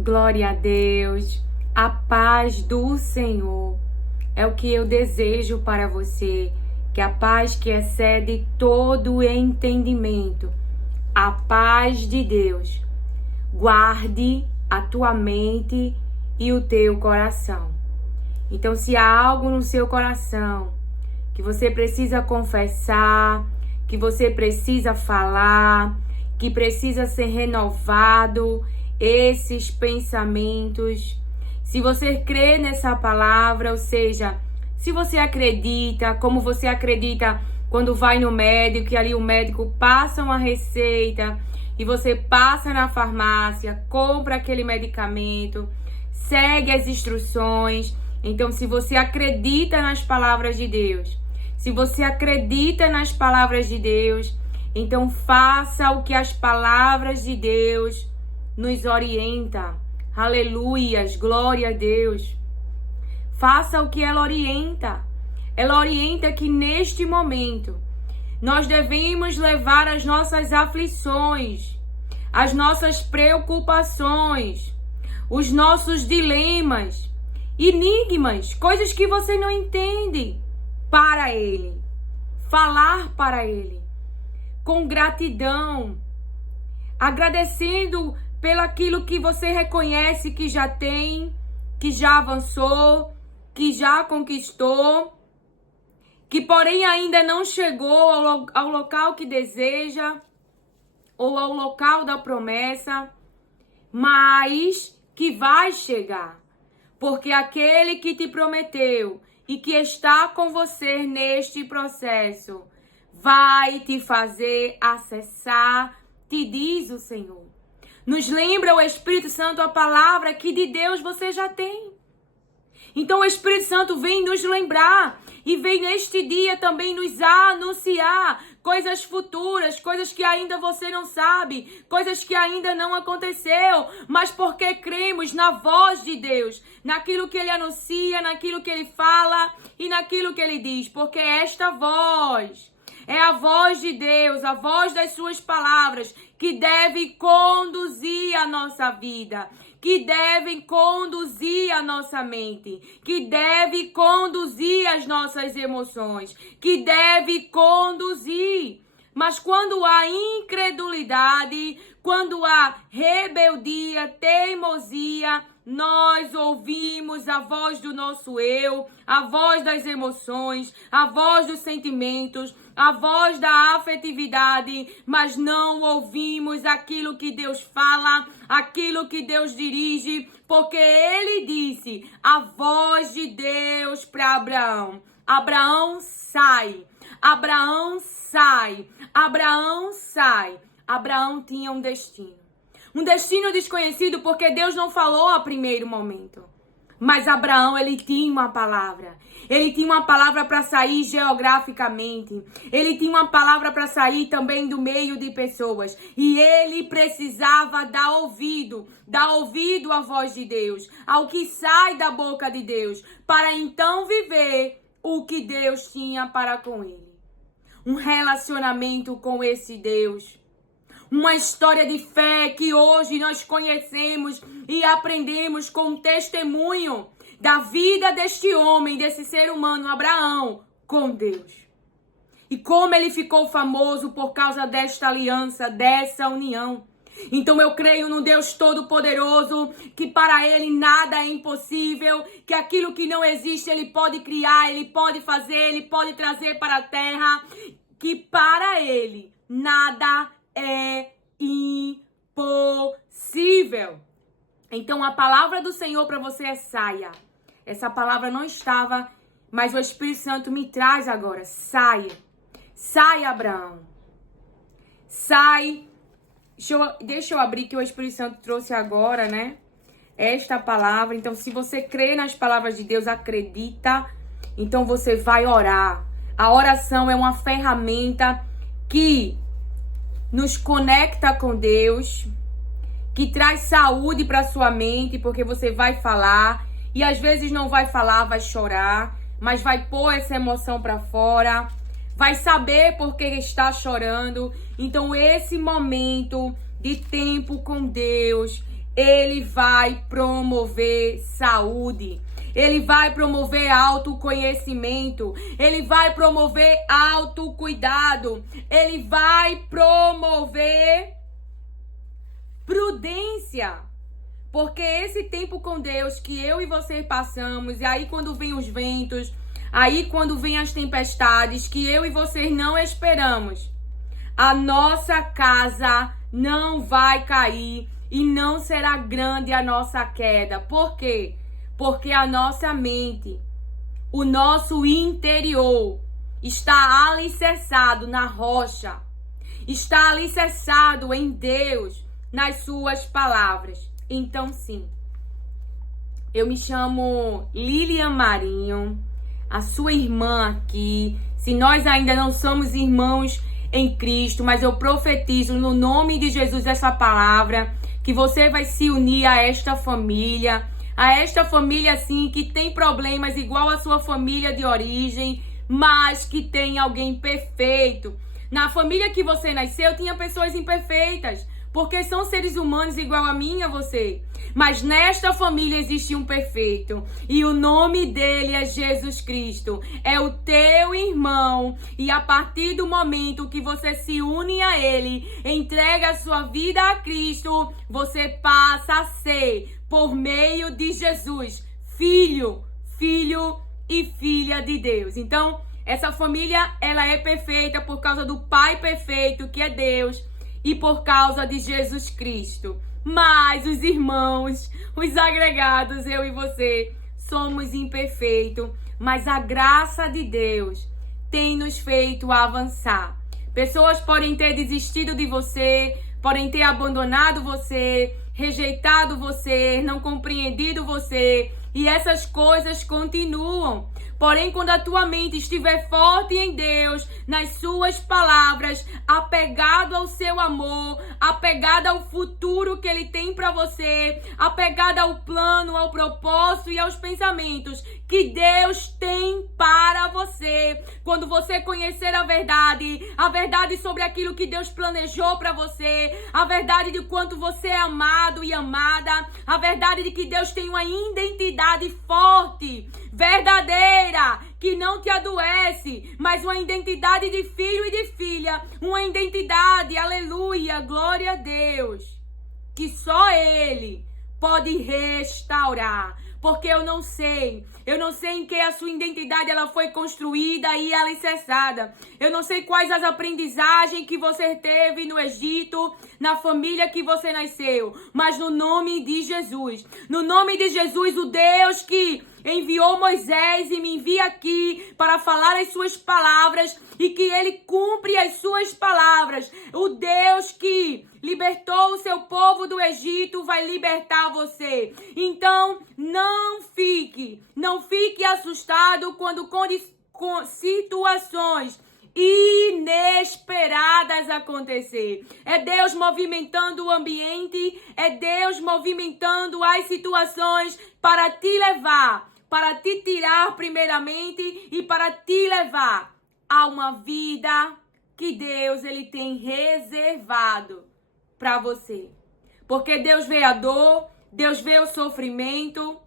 Glória a Deus, a paz do Senhor é o que eu desejo para você, que a paz que excede todo entendimento, a paz de Deus, guarde a tua mente e o teu coração. Então, se há algo no seu coração que você precisa confessar, que você precisa falar, que precisa ser renovado, esses pensamentos, se você crê nessa palavra, ou seja, se você acredita, como você acredita quando vai no médico e ali o médico passa uma receita e você passa na farmácia, compra aquele medicamento, segue as instruções. Então, se você acredita nas palavras de Deus, se você acredita nas palavras de Deus, então faça o que as palavras de Deus nos orienta. Aleluias, glória a Deus. Faça o que ela orienta. Ela orienta que neste momento nós devemos levar as nossas aflições, as nossas preocupações, os nossos dilemas, enigmas, coisas que você não entende, para Ele. Falar para Ele com gratidão, agradecendo pelo aquilo que você reconhece que já tem, que já avançou, que já conquistou, que porém ainda não chegou ao local que deseja ou ao local da promessa, mas que vai chegar. Porque aquele que te prometeu e que está com você neste processo vai te fazer acessar, te diz o Senhor. Nos lembra o Espírito Santo a palavra que de Deus você já tem. Então o Espírito Santo vem nos lembrar e vem neste dia também nos anunciar coisas futuras, coisas que ainda você não sabe, coisas que ainda não aconteceu, mas porque cremos na voz de Deus, naquilo que Ele anuncia, naquilo que Ele fala e naquilo que Ele diz, porque esta voz é a voz de Deus, a voz das suas palavras, que deve conduzir a nossa vida, que deve conduzir a nossa mente, que deve conduzir as nossas emoções, que deve conduzir. Mas quando há incredulidade, quando há rebeldia, teimosia, nós ouvimos a voz do nosso eu, a voz das emoções, a voz dos sentimentos, a voz da afetividade, mas não ouvimos aquilo que Deus fala, aquilo que Deus dirige, porque Ele disse a voz de Deus para Abraão. Abraão sai, Abraão sai, Abraão sai. Abraão tinha um destino. Um destino desconhecido porque Deus não falou a primeiro momento. Mas Abraão, ele tinha uma palavra. Ele tinha uma palavra para sair geograficamente. Ele tinha uma palavra para sair também do meio de pessoas. E ele precisava dar ouvido à voz de Deus, ao que sai da boca de Deus, para então viver o que Deus tinha para com ele. Um relacionamento com esse Deus. Uma história de fé que hoje nós conhecemos e aprendemos com o testemunho da vida deste homem, desse ser humano, Abraão, com Deus. E como ele ficou famoso por causa desta aliança, dessa união. Então eu creio no Deus Todo-Poderoso, que para Ele nada é impossível, que aquilo que não existe Ele pode criar, Ele pode fazer, Ele pode trazer para a terra, que para Ele nada é impossível. Então a palavra do Senhor para você é saia. Essa palavra não estava, mas o Espírito Santo me traz agora. Saia. Sai, Abraão. Sai. Deixa eu abrir que o Espírito Santo trouxe agora, né? Esta palavra. Então, se você crê nas palavras de Deus, acredita, então você vai orar. A oração é uma ferramenta que nos conecta com Deus, que traz saúde para sua mente, porque você vai falar e às vezes não vai falar, vai chorar, mas vai pôr essa emoção para fora, vai saber por que está chorando. Então esse momento de tempo com Deus Ele vai promover saúde. Ele vai promover autoconhecimento. Ele vai promover autocuidado. Ele vai promover prudência. Porque esse tempo com Deus que eu e você passamos, e aí quando vem os ventos, aí quando vem as tempestades, que eu e você não esperamos, a nossa casa não vai cair e não será grande a nossa queda. Por quê? Porque a nossa mente, o nosso interior está alicerçado na rocha, está alicerçado em Deus, nas suas palavras. Então, sim, eu me chamo Lilian Marinho, a sua irmã aqui. Se nós ainda não somos irmãos em Cristo, mas eu profetizo no nome de Jesus essa palavra, que você vai se unir a esta família assim, que tem problemas igual a sua família de origem, mas que tem alguém perfeito. Na família que você nasceu, tinha pessoas imperfeitas, porque são seres humanos igual a mim e a você. Mas nesta família existe um perfeito. E o nome dele é Jesus Cristo. É o teu irmão. E a partir do momento que você se une a ele, entrega a sua vida a Cristo, você passa a ser, por meio de Jesus, filho e filha de Deus. Então, essa família, ela é perfeita por causa do Pai perfeito, que é Deus, e por causa de Jesus Cristo. Mas os irmãos, os agregados, eu e você, somos imperfeitos, mas a graça de Deus tem nos feito avançar. Pessoas podem ter desistido de você, podem ter abandonado você, rejeitado você, não compreendido você, e essas coisas continuam. Porém, quando a tua mente estiver forte em Deus, nas suas palavras, apegado ao seu amor, apegado ao futuro que Ele tem para você, apegado ao plano, ao propósito e aos pensamentos que Deus tem para você. Quando você conhecer a verdade sobre aquilo que Deus planejou para você, a verdade de quanto você é amado e amada, a verdade de que Deus tem uma identidade forte, verdadeira, que não te adoece, mas uma identidade de filho e de filha, uma identidade, aleluia, glória a Deus, que só Ele pode restaurar. Porque eu não sei em que a sua identidade ela foi construída e alicerçada. Eu não sei quais as aprendizagens que você teve no Egito, na família que você nasceu, mas no nome de Jesus, o Deus que enviou Moisés e me envia aqui para falar as suas palavras e que ele cumpre as suas palavras. O Deus que libertou o seu povo do Egito vai libertar você. Então, não fique assustado quando com situações inesperadas acontecer. É Deus movimentando o ambiente, é Deus movimentando as situações para te levar, para te tirar primeiramente e para te levar a uma vida que Deus ele tem reservado para você. Porque Deus vê a dor, Deus vê o sofrimento,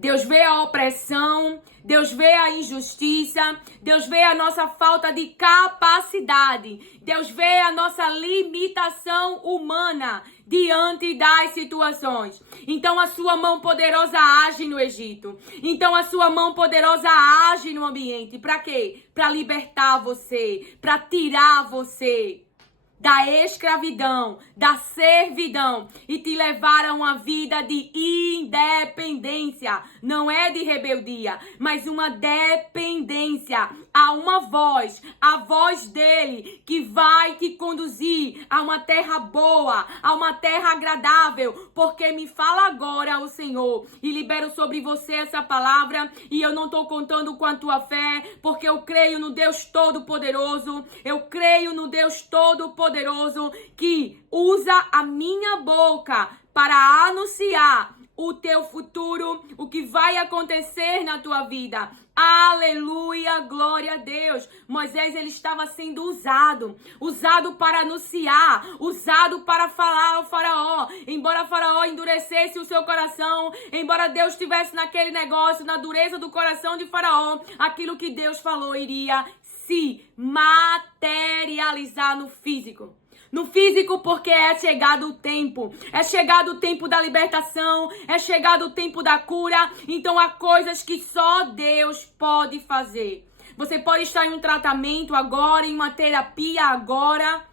Deus vê a opressão, Deus vê a injustiça, Deus vê a nossa falta de capacidade, Deus vê a nossa limitação humana diante das situações. Então a sua mão poderosa age no Egito. Então a sua mão poderosa age no ambiente. Para quê? Para libertar você, para tirar você da escravidão, da servidão e te levar a uma vida de independência. Não é de rebeldia, mas uma dependência a uma voz, a voz dele que vai te conduzir a uma terra boa, a uma terra agradável, porque me fala agora o Senhor e libero sobre você essa palavra e eu não estou contando com a tua fé, porque eu creio no Deus Todo-Poderoso, eu creio no Deus Todo-Poderoso que usa a minha boca para anunciar o teu futuro, o que vai acontecer na tua vida. Aleluia, glória a Deus. Moisés, ele estava sendo usado para anunciar, usado para falar ao faraó. Embora o faraó endurecesse o seu coração, embora Deus estivesse naquele negócio, na dureza do coração de faraó, aquilo que Deus falou iria se materializar no físico. No físico, porque é chegado o tempo. É chegado o tempo da libertação. É chegado o tempo da cura. Então há coisas que só Deus pode fazer. Você pode estar em um tratamento agora, em uma terapia agora.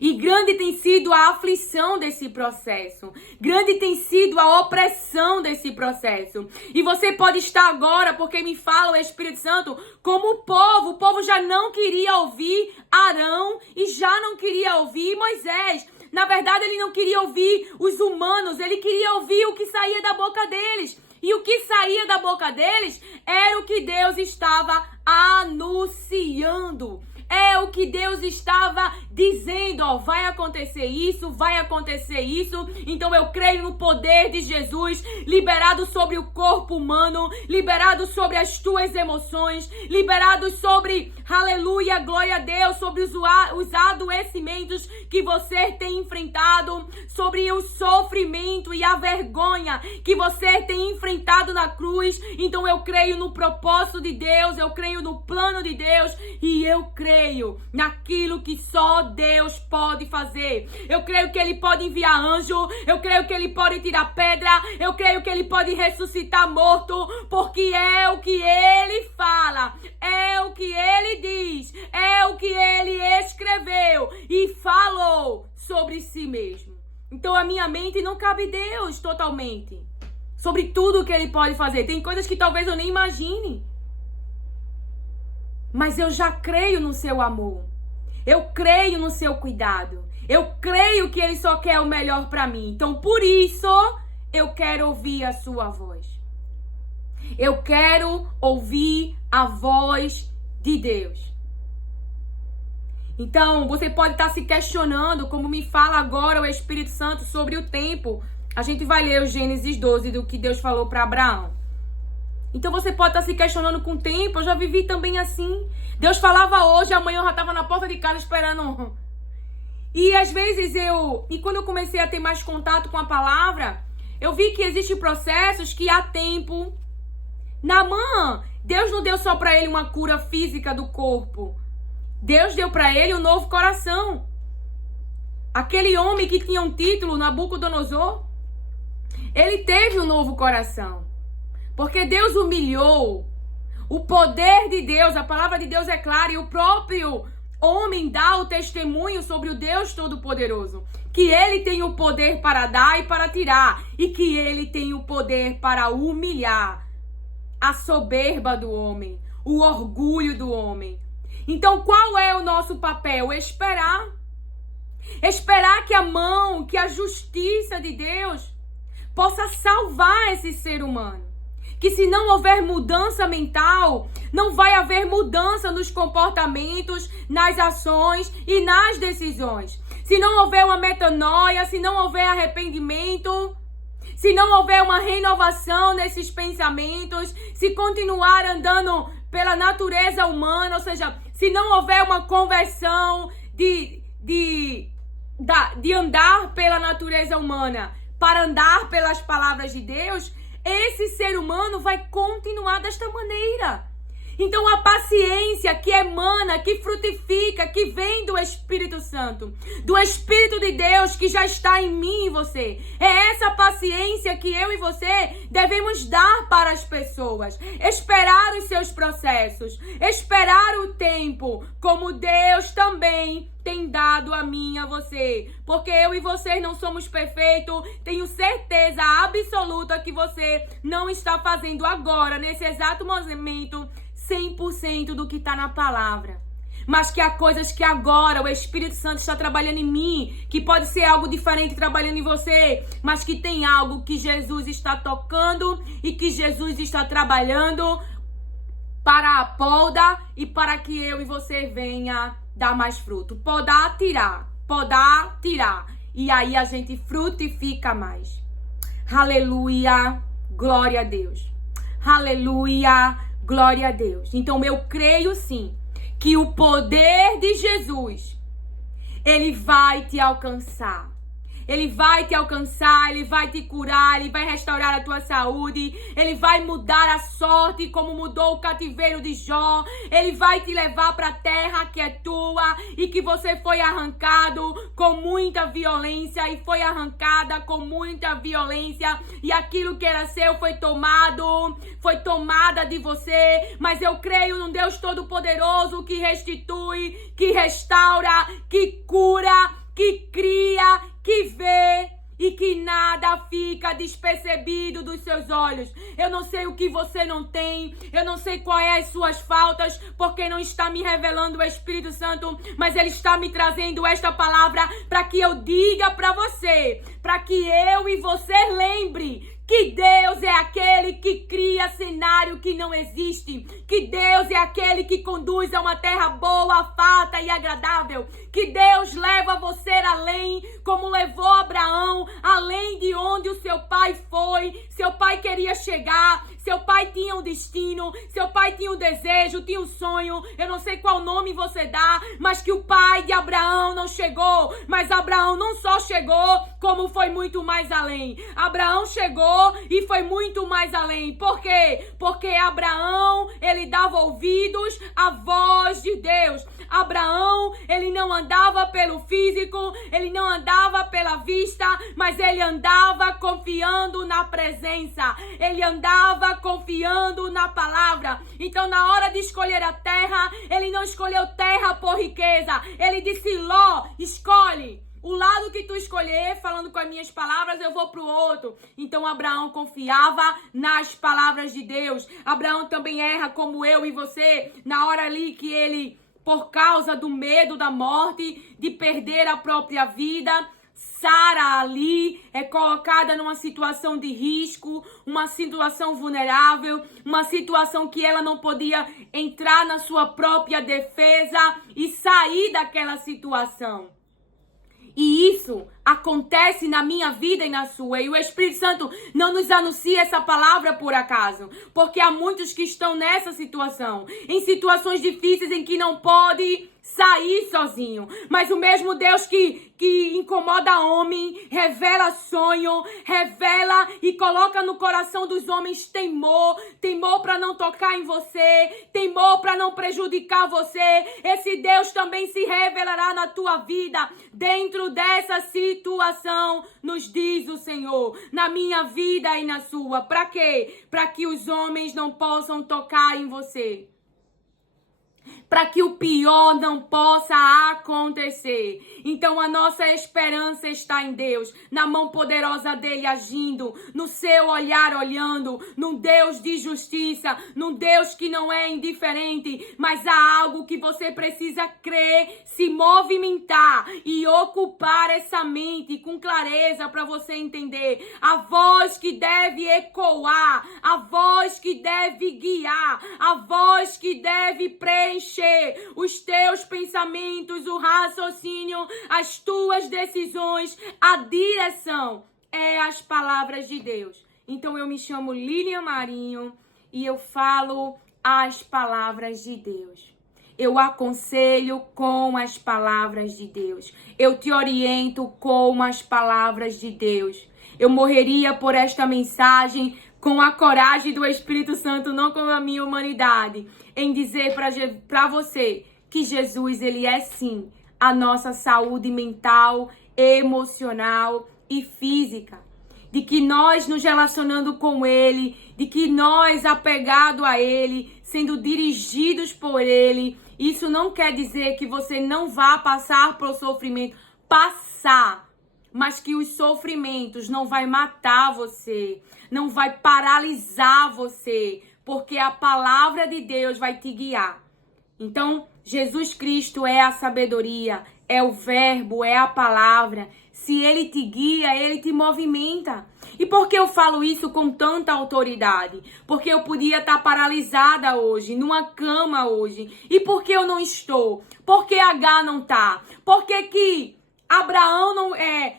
E grande tem sido a aflição desse processo. Grande tem sido a opressão desse processo. E você pode estar agora, porque me fala o Espírito Santo, como o povo. O povo já não queria ouvir Arão e já não queria ouvir Moisés. Na verdade, ele não queria ouvir os humanos. Ele queria ouvir o que saía da boca deles. E o que saía da boca deles era o que Deus estava anunciando. É o que Deus estava dizendo, ó, vai acontecer isso, vai acontecer isso. Então eu creio no poder de Jesus, liberado sobre o corpo humano, liberado sobre as tuas emoções, liberado sobre, aleluia, glória a Deus, sobre os adoecimentos que você tem enfrentado, sobre o sofrimento e a vergonha que você tem enfrentado na cruz. Então eu creio no propósito de Deus, eu creio no plano de Deus e eu creio naquilo que só Deus pode fazer. Eu creio que Ele pode enviar anjo, eu creio que Ele pode tirar pedra, eu creio que Ele pode ressuscitar morto, porque é o que Ele fala, é o que Ele diz, é o que Ele escreveu e falou sobre si mesmo. Então a minha mente não cabe Deus totalmente sobre tudo que Ele pode fazer. Tem coisas que talvez eu nem imagine. Mas eu já creio no seu amor. Eu creio no seu cuidado. Eu creio que Ele só quer o melhor para mim. Então, por isso, eu quero ouvir a sua voz. Eu quero ouvir a voz de Deus. Então, você pode estar se questionando, como me fala agora o Espírito Santo, sobre o tempo. A gente vai ler o Gênesis 12 do que Deus falou para Abraão. Então você pode estar se questionando com o tempo. Eu já vivi também assim. Deus falava hoje, amanhã eu já estava na porta de casa esperando. E às vezes E quando eu comecei a ter mais contato com a palavra, eu vi que existem processos que há tempo. Naamã, Deus não deu só para ele uma cura física do corpo. Deus deu para ele um novo coração. Aquele homem que tinha um título, Nabucodonosor, ele teve um novo coração. Porque Deus humilhou. O poder de Deus, a palavra de Deus é clara, e o próprio homem dá o testemunho sobre o Deus Todo-Poderoso. Que Ele tem o poder para dar e para tirar. E que Ele tem o poder para humilhar a soberba do homem, o orgulho do homem. Então, qual é o nosso papel? Esperar. Esperar que a mão, que a justiça de Deus possa salvar esse ser humano. Que se não houver mudança mental, não vai haver mudança nos comportamentos, nas ações e nas decisões. Se não houver uma metanoia, se não houver arrependimento, se não houver uma renovação nesses pensamentos, se continuar andando pela natureza humana, ou seja, se não houver uma conversão de andar pela natureza humana para andar pelas palavras de Deus, esse ser humano vai continuar desta maneira. Então a paciência que emana, que frutifica, que vem do Espírito Santo, do Espírito de Deus que já está em mim e você, é essa paciência que eu e você devemos dar para as pessoas. Esperar os seus processos, esperar o tempo, como Deus também tem dado a mim e a você. Porque eu e você não somos perfeitos. Tenho certeza absoluta que você não está fazendo agora, nesse exato momento, 100% do que está na palavra. Mas que há coisas que agora o Espírito Santo está trabalhando em mim, que pode ser algo diferente trabalhando em você, mas que tem algo que Jesus está tocando e que Jesus está trabalhando para a poda e para que eu e você venha dar mais fruto. Podar, tirar. E aí a gente frutifica mais. Aleluia, glória a Deus. Aleluia, Glória a Deus. Então eu creio sim que o poder de Jesus, ele vai te alcançar. Ele vai te alcançar, ele vai te curar, ele vai restaurar a tua saúde, ele vai mudar a sorte como mudou o cativeiro de Jó, ele vai te levar para a terra que é tua e que você foi arrancado com muita violência e foi arrancada com muita violência e aquilo que era seu foi tomada de você, mas eu creio num Deus Todo-Poderoso que restitui, que restaura, que cura, que cria, que vê e que nada fica despercebido dos seus olhos. Eu não sei o que você não tem, eu não sei quais as suas faltas, porque não está me revelando o Espírito Santo, mas ele está me trazendo esta palavra para que eu diga para você, para que eu e você lembre que Deus é aquele que cria cenário que não existe, que Deus é aquele que conduz a uma terra boa, farta e agradável, que Deus leva você além, como levou Abraão, além de onde o seu pai foi. Seu pai queria chegar, seu pai tinha um destino, seu pai tinha um desejo, tinha um sonho, eu não sei qual nome você dá, mas que o pai de Abraão não chegou, mas Abraão não só chegou, como foi muito mais além. Abraão chegou e foi muito mais além. Por quê? Porque Abraão, ele dava ouvidos à voz de Deus. Abraão, ele não andava pelo físico, ele não andava pela vista, mas ele andava confiando na presença, ele andava confiando na palavra. Então, na hora de escolher a terra, ele não escolheu terra por riqueza, ele disse: Ló, escolhe. O lado que tu escolher, falando com as minhas palavras, eu vou pro outro. Então Abraão confiava nas palavras de Deus. Abraão também erra como eu e você, na hora ali que ele, por causa do medo da morte, de perder a própria vida, Sara ali é colocada numa situação de risco, uma situação vulnerável, uma situação que ela não podia entrar na sua própria defesa e sair daquela situação. E isso acontece na minha vida e na sua. E o Espírito Santo não nos anuncia essa palavra por acaso. Porque há muitos que estão nessa situação. Em situações difíceis em que não pode sair sozinho. Mas o mesmo Deus que incomoda homem, revela sonho, revela e coloca no coração dos homens temor para não tocar em você, temor para não prejudicar você. Esse Deus também se revelará na tua vida, dentro dessa situação, nos diz o Senhor, na minha vida e na sua. Para quê? Para que os homens não possam tocar em você. Para que o pior não possa acontecer. Então a nossa esperança está em Deus, na mão poderosa dele agindo, no seu olhar olhando, num Deus de justiça, num Deus que não é indiferente, mas há algo que você precisa crer, se movimentar e ocupar essa mente com clareza para você entender. A voz que deve ecoar, a voz que deve guiar, a voz que deve preencher os teus pensamentos, o raciocínio, as tuas decisões, a direção é as palavras de Deus. Então eu me chamo Lilian Marinho e eu falo as palavras de Deus. Eu aconselho com as palavras de Deus. Eu te oriento com as palavras de Deus. Eu morreria por esta mensagem com a coragem do Espírito Santo, não com a minha humanidade, em dizer para você que Jesus, ele é sim a nossa saúde mental, emocional e física. De que nós nos relacionando com ele, de que nós apegado a ele, sendo dirigidos por ele, isso não quer dizer que você não vá passar por sofrimento, mas que os sofrimentos não vai matar você, não vai paralisar você, porque a palavra de Deus vai te guiar. Então, Jesus Cristo é a sabedoria, é o verbo, é a palavra. Se ele te guia, ele te movimenta. E por que eu falo isso com tanta autoridade? Porque eu podia estar paralisada hoje, numa cama hoje. E por que eu não estou? Por que H não está? Por que Abraão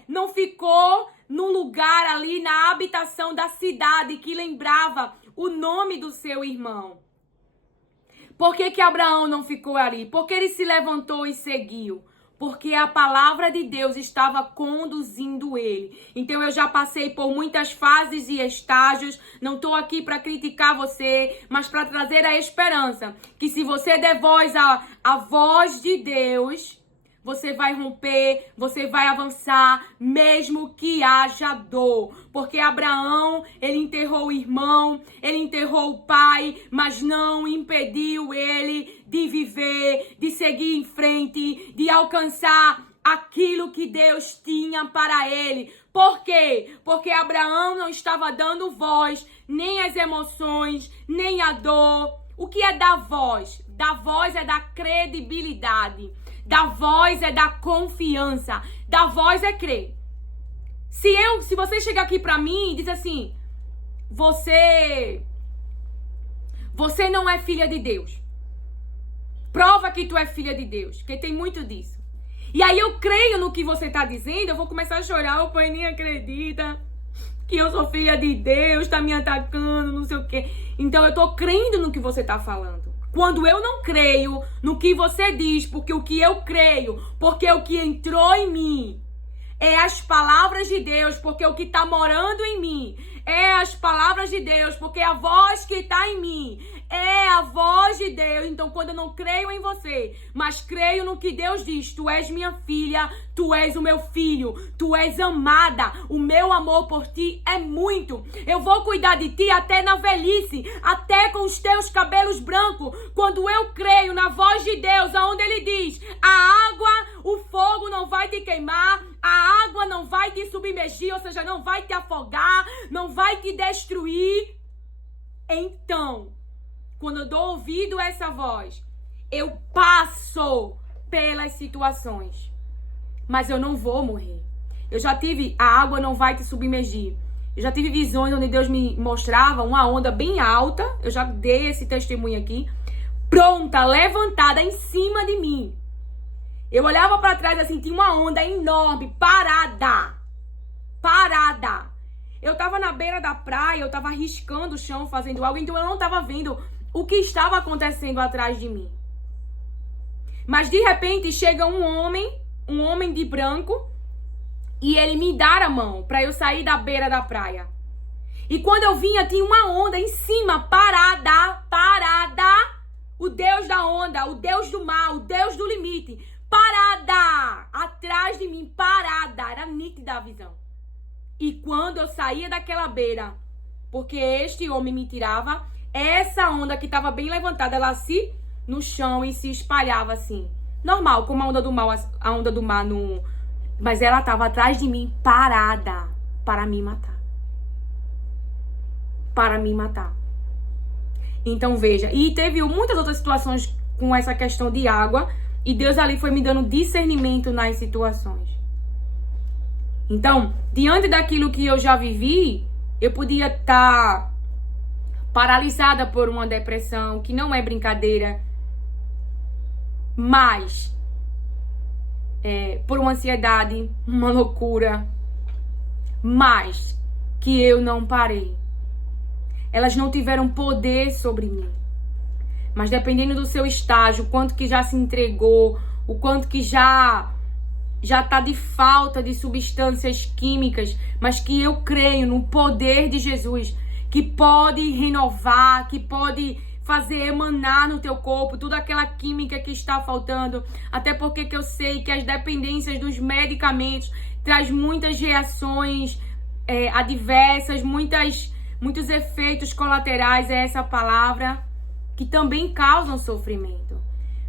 não ficou num lugar ali na habitação da cidade que lembrava o nome do seu irmão? Por que Abraão não ficou ali? Porque ele se levantou e seguiu. Porque a palavra de Deus estava conduzindo ele. Então eu já passei por muitas fases e estágios. Não estou aqui para criticar você, mas para trazer a esperança. Que se você der voz à voz de Deus, você vai romper, você vai avançar, mesmo que haja dor. Porque Abraão, ele enterrou o irmão, ele enterrou o pai, mas não impediu ele de viver, de seguir em frente, de alcançar aquilo que Deus tinha para ele. Por quê? Porque Abraão não estava dando voz, nem às emoções, nem à dor. O que é dar voz? Dar voz é dar credibilidade. Dar voz é dar confiança. Dar voz é crer. Se você chegar aqui pra mim e diz assim, você não é filha de Deus. Prova que tu é filha de Deus, porque tem muito disso. E aí eu creio no que você tá dizendo, eu vou começar a chorar, o pai nem acredita que eu sou filha de Deus, tá me atacando, não sei o quê. Então eu tô crendo no que você tá falando. Quando eu não creio no que você diz, porque o que eu creio, porque o que entrou em mim é as palavras de Deus, porque o que está morando em mim é as palavras de Deus, porque a voz que está em mim é a voz de Deus. Então, quando eu não creio em você, mas creio no que Deus diz, tu és minha filha, tu és o meu filho, tu és amada, o meu amor por ti é muito. Eu vou cuidar de ti até na velhice, até com os teus cabelos brancos. Quando eu creio na voz de Deus, aonde ele diz, a água, o fogo não vai te queimar, a água não vai te submergir, ou seja, não vai te afogar, não vai te destruir. Então, quando eu dou ouvido a essa voz, eu passo pelas situações. Mas eu não vou morrer. Eu já tive, a água não vai te submergir. Eu já tive visões onde Deus me mostrava uma onda bem alta. Eu já dei esse testemunho aqui. Pronta, levantada em cima de mim. Eu olhava para trás assim, tinha uma onda enorme, parada. Parada. Eu tava na beira da praia, eu tava riscando o chão, fazendo algo, então eu não tava vendo o que estava acontecendo atrás de mim. Mas de repente chega um homem de branco, e ele me dá a mão para eu sair da beira da praia. E quando eu vinha, tinha uma onda em cima, parada. O Deus da onda, o Deus do mar, o Deus do limite, parada, atrás de mim, parada, era nítida a visão. E quando eu saía daquela beira, porque este homem me tirava, essa onda que estava bem levantada, ela se no chão e se espalhava assim. Normal, como a onda do mar no... Mas ela estava atrás de mim, parada, para me matar. Para me matar. Então veja, e teve muitas outras situações com essa questão de água, e Deus ali foi me dando discernimento nas situações. Então, diante daquilo que eu já vivi, eu podia estar paralisada por uma depressão, que não é brincadeira, mas por uma ansiedade, uma loucura, mas que eu não parei. Elas não tiveram poder sobre mim. Mas dependendo do seu estágio, o quanto que já se entregou, o quanto que já está de falta de substâncias químicas, mas que eu creio no poder de Jesus, que pode renovar, que pode fazer emanar no teu corpo toda aquela química que está faltando. Até porque que eu sei que as dependências dos medicamentos traz muitas reações adversas, muitos efeitos colaterais, é essa palavra, que também causam sofrimento.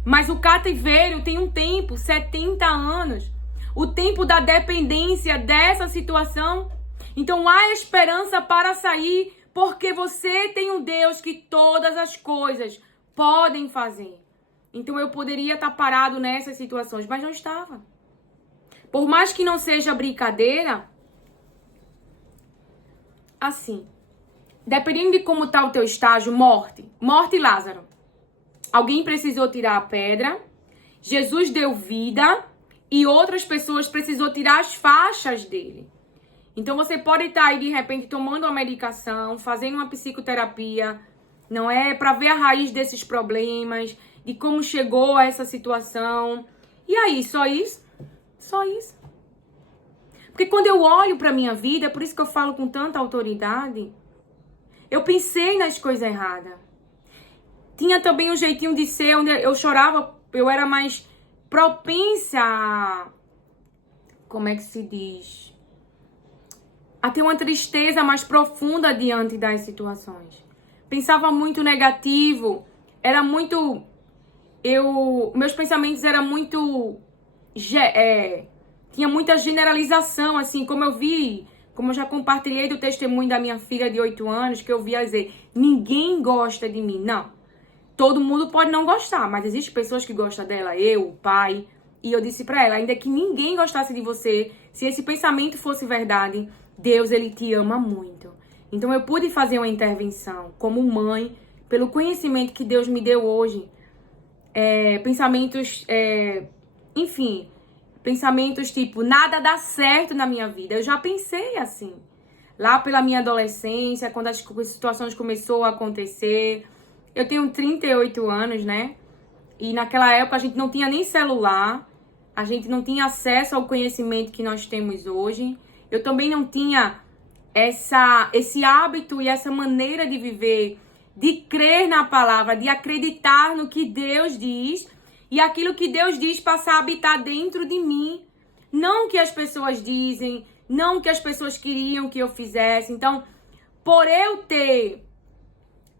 Mas o cativeiro tem um tempo, 70 anos. O tempo da dependência dessa situação. Então há esperança para sair, porque você tem um Deus que todas as coisas podem fazer. Então eu poderia estar parado nessas situações, mas não estava. Por mais que não seja brincadeira, assim, dependendo de como está o teu estágio, morte Lázaro. Alguém precisou tirar a pedra, Jesus deu vida e outras pessoas precisou tirar as faixas dele. Então você pode estar aí de repente tomando uma medicação, fazendo uma psicoterapia, não é para ver a raiz desses problemas, de como chegou a essa situação. E aí, só isso? Só isso. Porque quando eu olho para minha vida, é por isso que eu falo com tanta autoridade, eu pensei nas coisas erradas. Tinha também um jeitinho de ser, onde eu chorava, eu era mais propensa a... Como é que se diz? A ter uma tristeza mais profunda diante das situações. Pensava muito negativo, era muito... Meus pensamentos eram muito... tinha muita generalização, assim, como eu já compartilhei do testemunho da minha filha de 8 anos, que eu via dizer, ninguém gosta de mim. Não, todo mundo pode não gostar, mas existem pessoas que gostam dela, eu, o pai. E eu disse pra ela, ainda que ninguém gostasse de você, se esse pensamento fosse verdade, Deus, ele te ama muito. Então eu pude fazer uma intervenção como mãe, pelo conhecimento que Deus me deu hoje. Pensamentos tipo, nada dá certo na minha vida. Eu já pensei assim. Lá pela minha adolescência, quando as situações começaram a acontecer. Eu tenho 38 anos, né? E naquela época a gente não tinha nem celular. A gente não tinha acesso ao conhecimento que nós temos hoje. Eu também não tinha esse hábito e essa maneira de viver, de crer na palavra, de acreditar no que Deus diz. E aquilo que Deus diz passar a habitar dentro de mim. Não o que as pessoas dizem, não o que as pessoas queriam que eu fizesse. Então, por eu ter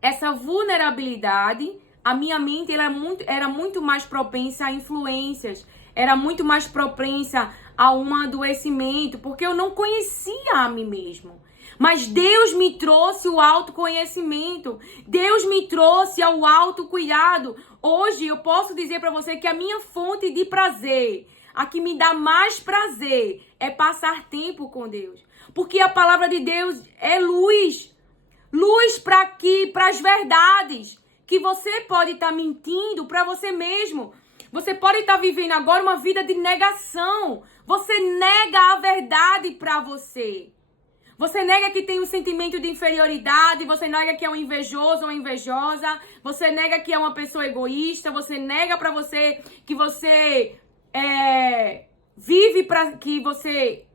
essa vulnerabilidade, a minha mente era muito mais propensa a influências. Era muito mais propensa a um adoecimento, porque eu não conhecia a mim mesmo. Mas Deus me trouxe o autoconhecimento. Deus me trouxe ao autocuidado. Hoje eu posso dizer para você que a minha fonte de prazer, a que me dá mais prazer, é passar tempo com Deus. Porque a palavra de Deus é luz. Luz para as verdades. Que você pode estar mentindo para você mesmo. Você pode estar vivendo agora uma vida de negação. Você nega a verdade para você. Você nega que tem um sentimento de inferioridade. Você nega que é um invejoso ou invejosa. Você nega que é uma pessoa egoísta. Você nega para você que você vive para que você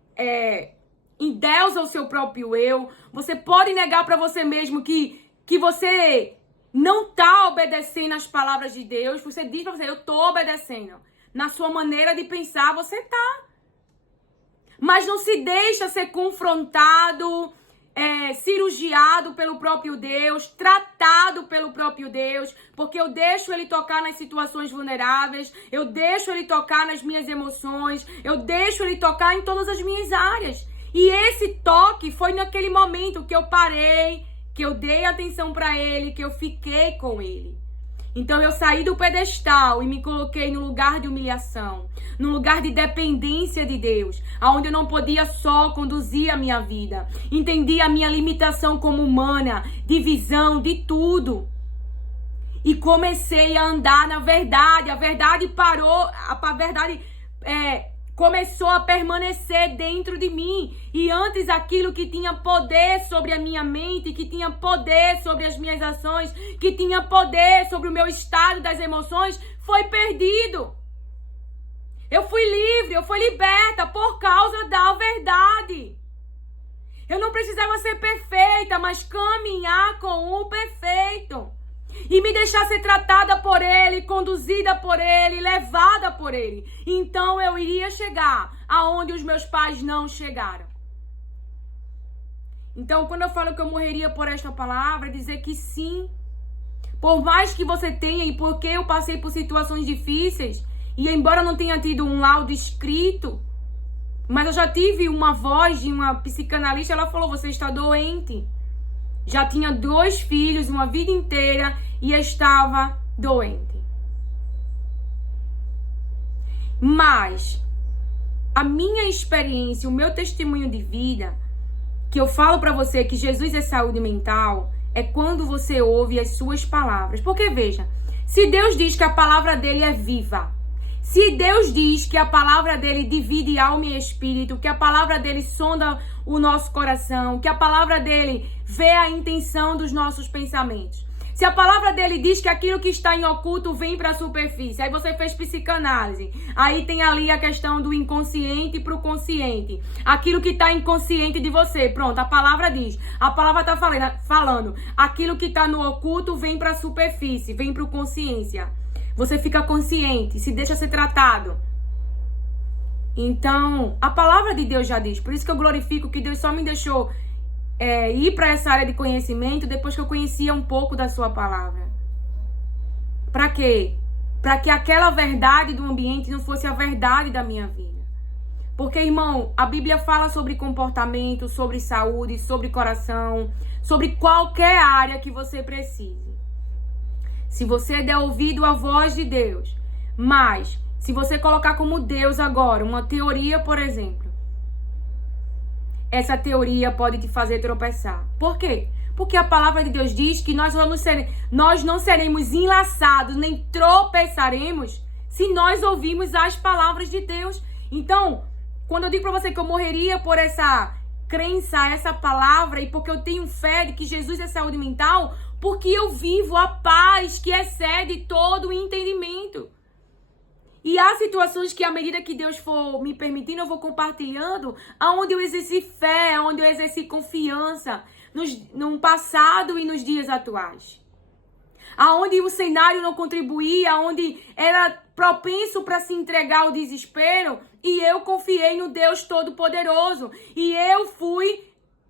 endeusa o seu próprio eu. Você pode negar para você mesmo que você não está obedecendo às palavras de Deus. Você diz para você, eu estou obedecendo. Na sua maneira de pensar, você está. Mas não se deixa ser confrontado, cirurgiado pelo próprio Deus, tratado pelo próprio Deus, porque eu deixo ele tocar nas situações vulneráveis, eu deixo ele tocar nas minhas emoções, eu deixo ele tocar em todas as minhas áreas. E esse toque foi naquele momento que eu parei, que eu dei atenção para ele, que eu fiquei com ele. Então eu saí do pedestal e me coloquei no lugar de humilhação, no lugar de dependência de Deus, onde eu não podia só conduzir a minha vida. Entendi a minha limitação como humana, de visão, de tudo. E comecei a andar na verdade. A verdade começou a permanecer dentro de mim. E antes aquilo que tinha poder sobre a minha mente, que tinha poder sobre as minhas ações, que tinha poder sobre o meu estado das emoções, foi perdido. Eu fui livre, eu fui liberta por causa da verdade. Eu não precisava ser perfeita, mas caminhar com o perfeito. E me deixar ser tratada por ele, conduzida por ele, levada por ele. Então eu iria chegar aonde os meus pais não chegaram. Então quando eu falo que eu morreria por esta palavra, dizer que sim. Por mais que você tenha, e porque eu passei por situações difíceis, e embora não tenha tido um laudo escrito, mas eu já tive uma voz de uma psicanalista, ela falou, você está doente. Já tinha 2 filhos, uma vida inteira, e estava doente. Mas a minha experiência, o meu testemunho de vida, que eu falo pra você que Jesus é saúde mental, é quando você ouve as suas palavras. Porque veja, se Deus diz que a palavra dele é viva, se Deus diz que a palavra dele divide alma e espírito, que a palavra dele sonda o nosso coração, que a palavra dele vê a intenção dos nossos pensamentos. Se a palavra dele diz que aquilo que está em oculto vem para a superfície, aí você fez psicanálise, aí tem ali a questão do inconsciente para o consciente, aquilo que está inconsciente de você, pronto, a palavra diz, a palavra está falando, aquilo que está no oculto vem para a superfície, vem para o consciência, você fica consciente, se deixa ser tratado. Então, a palavra de Deus já diz, por isso que eu glorifico que Deus só me deixou ir para essa área de conhecimento depois que eu conhecia um pouco da sua palavra. Para quê? Para que aquela verdade do ambiente não fosse a verdade da minha vida. Porque, irmão, a Bíblia fala sobre comportamento, sobre saúde, sobre coração, sobre qualquer área que você precise. Se você der ouvido à voz de Deus, mas se você colocar como Deus agora uma teoria, por exemplo, essa teoria pode te fazer tropeçar. Por quê? Porque a palavra de Deus diz que nós não seremos enlaçados, nem tropeçaremos, se nós ouvirmos as palavras de Deus. Então, quando eu digo para você que eu morreria por essa crença, essa palavra, e porque eu tenho fé de que Jesus é saúde mental, porque eu vivo a paz que excede todo o entendimento. E há situações que, à medida que Deus for me permitindo, eu vou compartilhando, aonde eu exerci fé, aonde eu exerci confiança no passado e nos dias atuais. Aonde o cenário não contribuía, aonde era propenso para se entregar ao desespero, e eu confiei no Deus Todo-Poderoso. E eu fui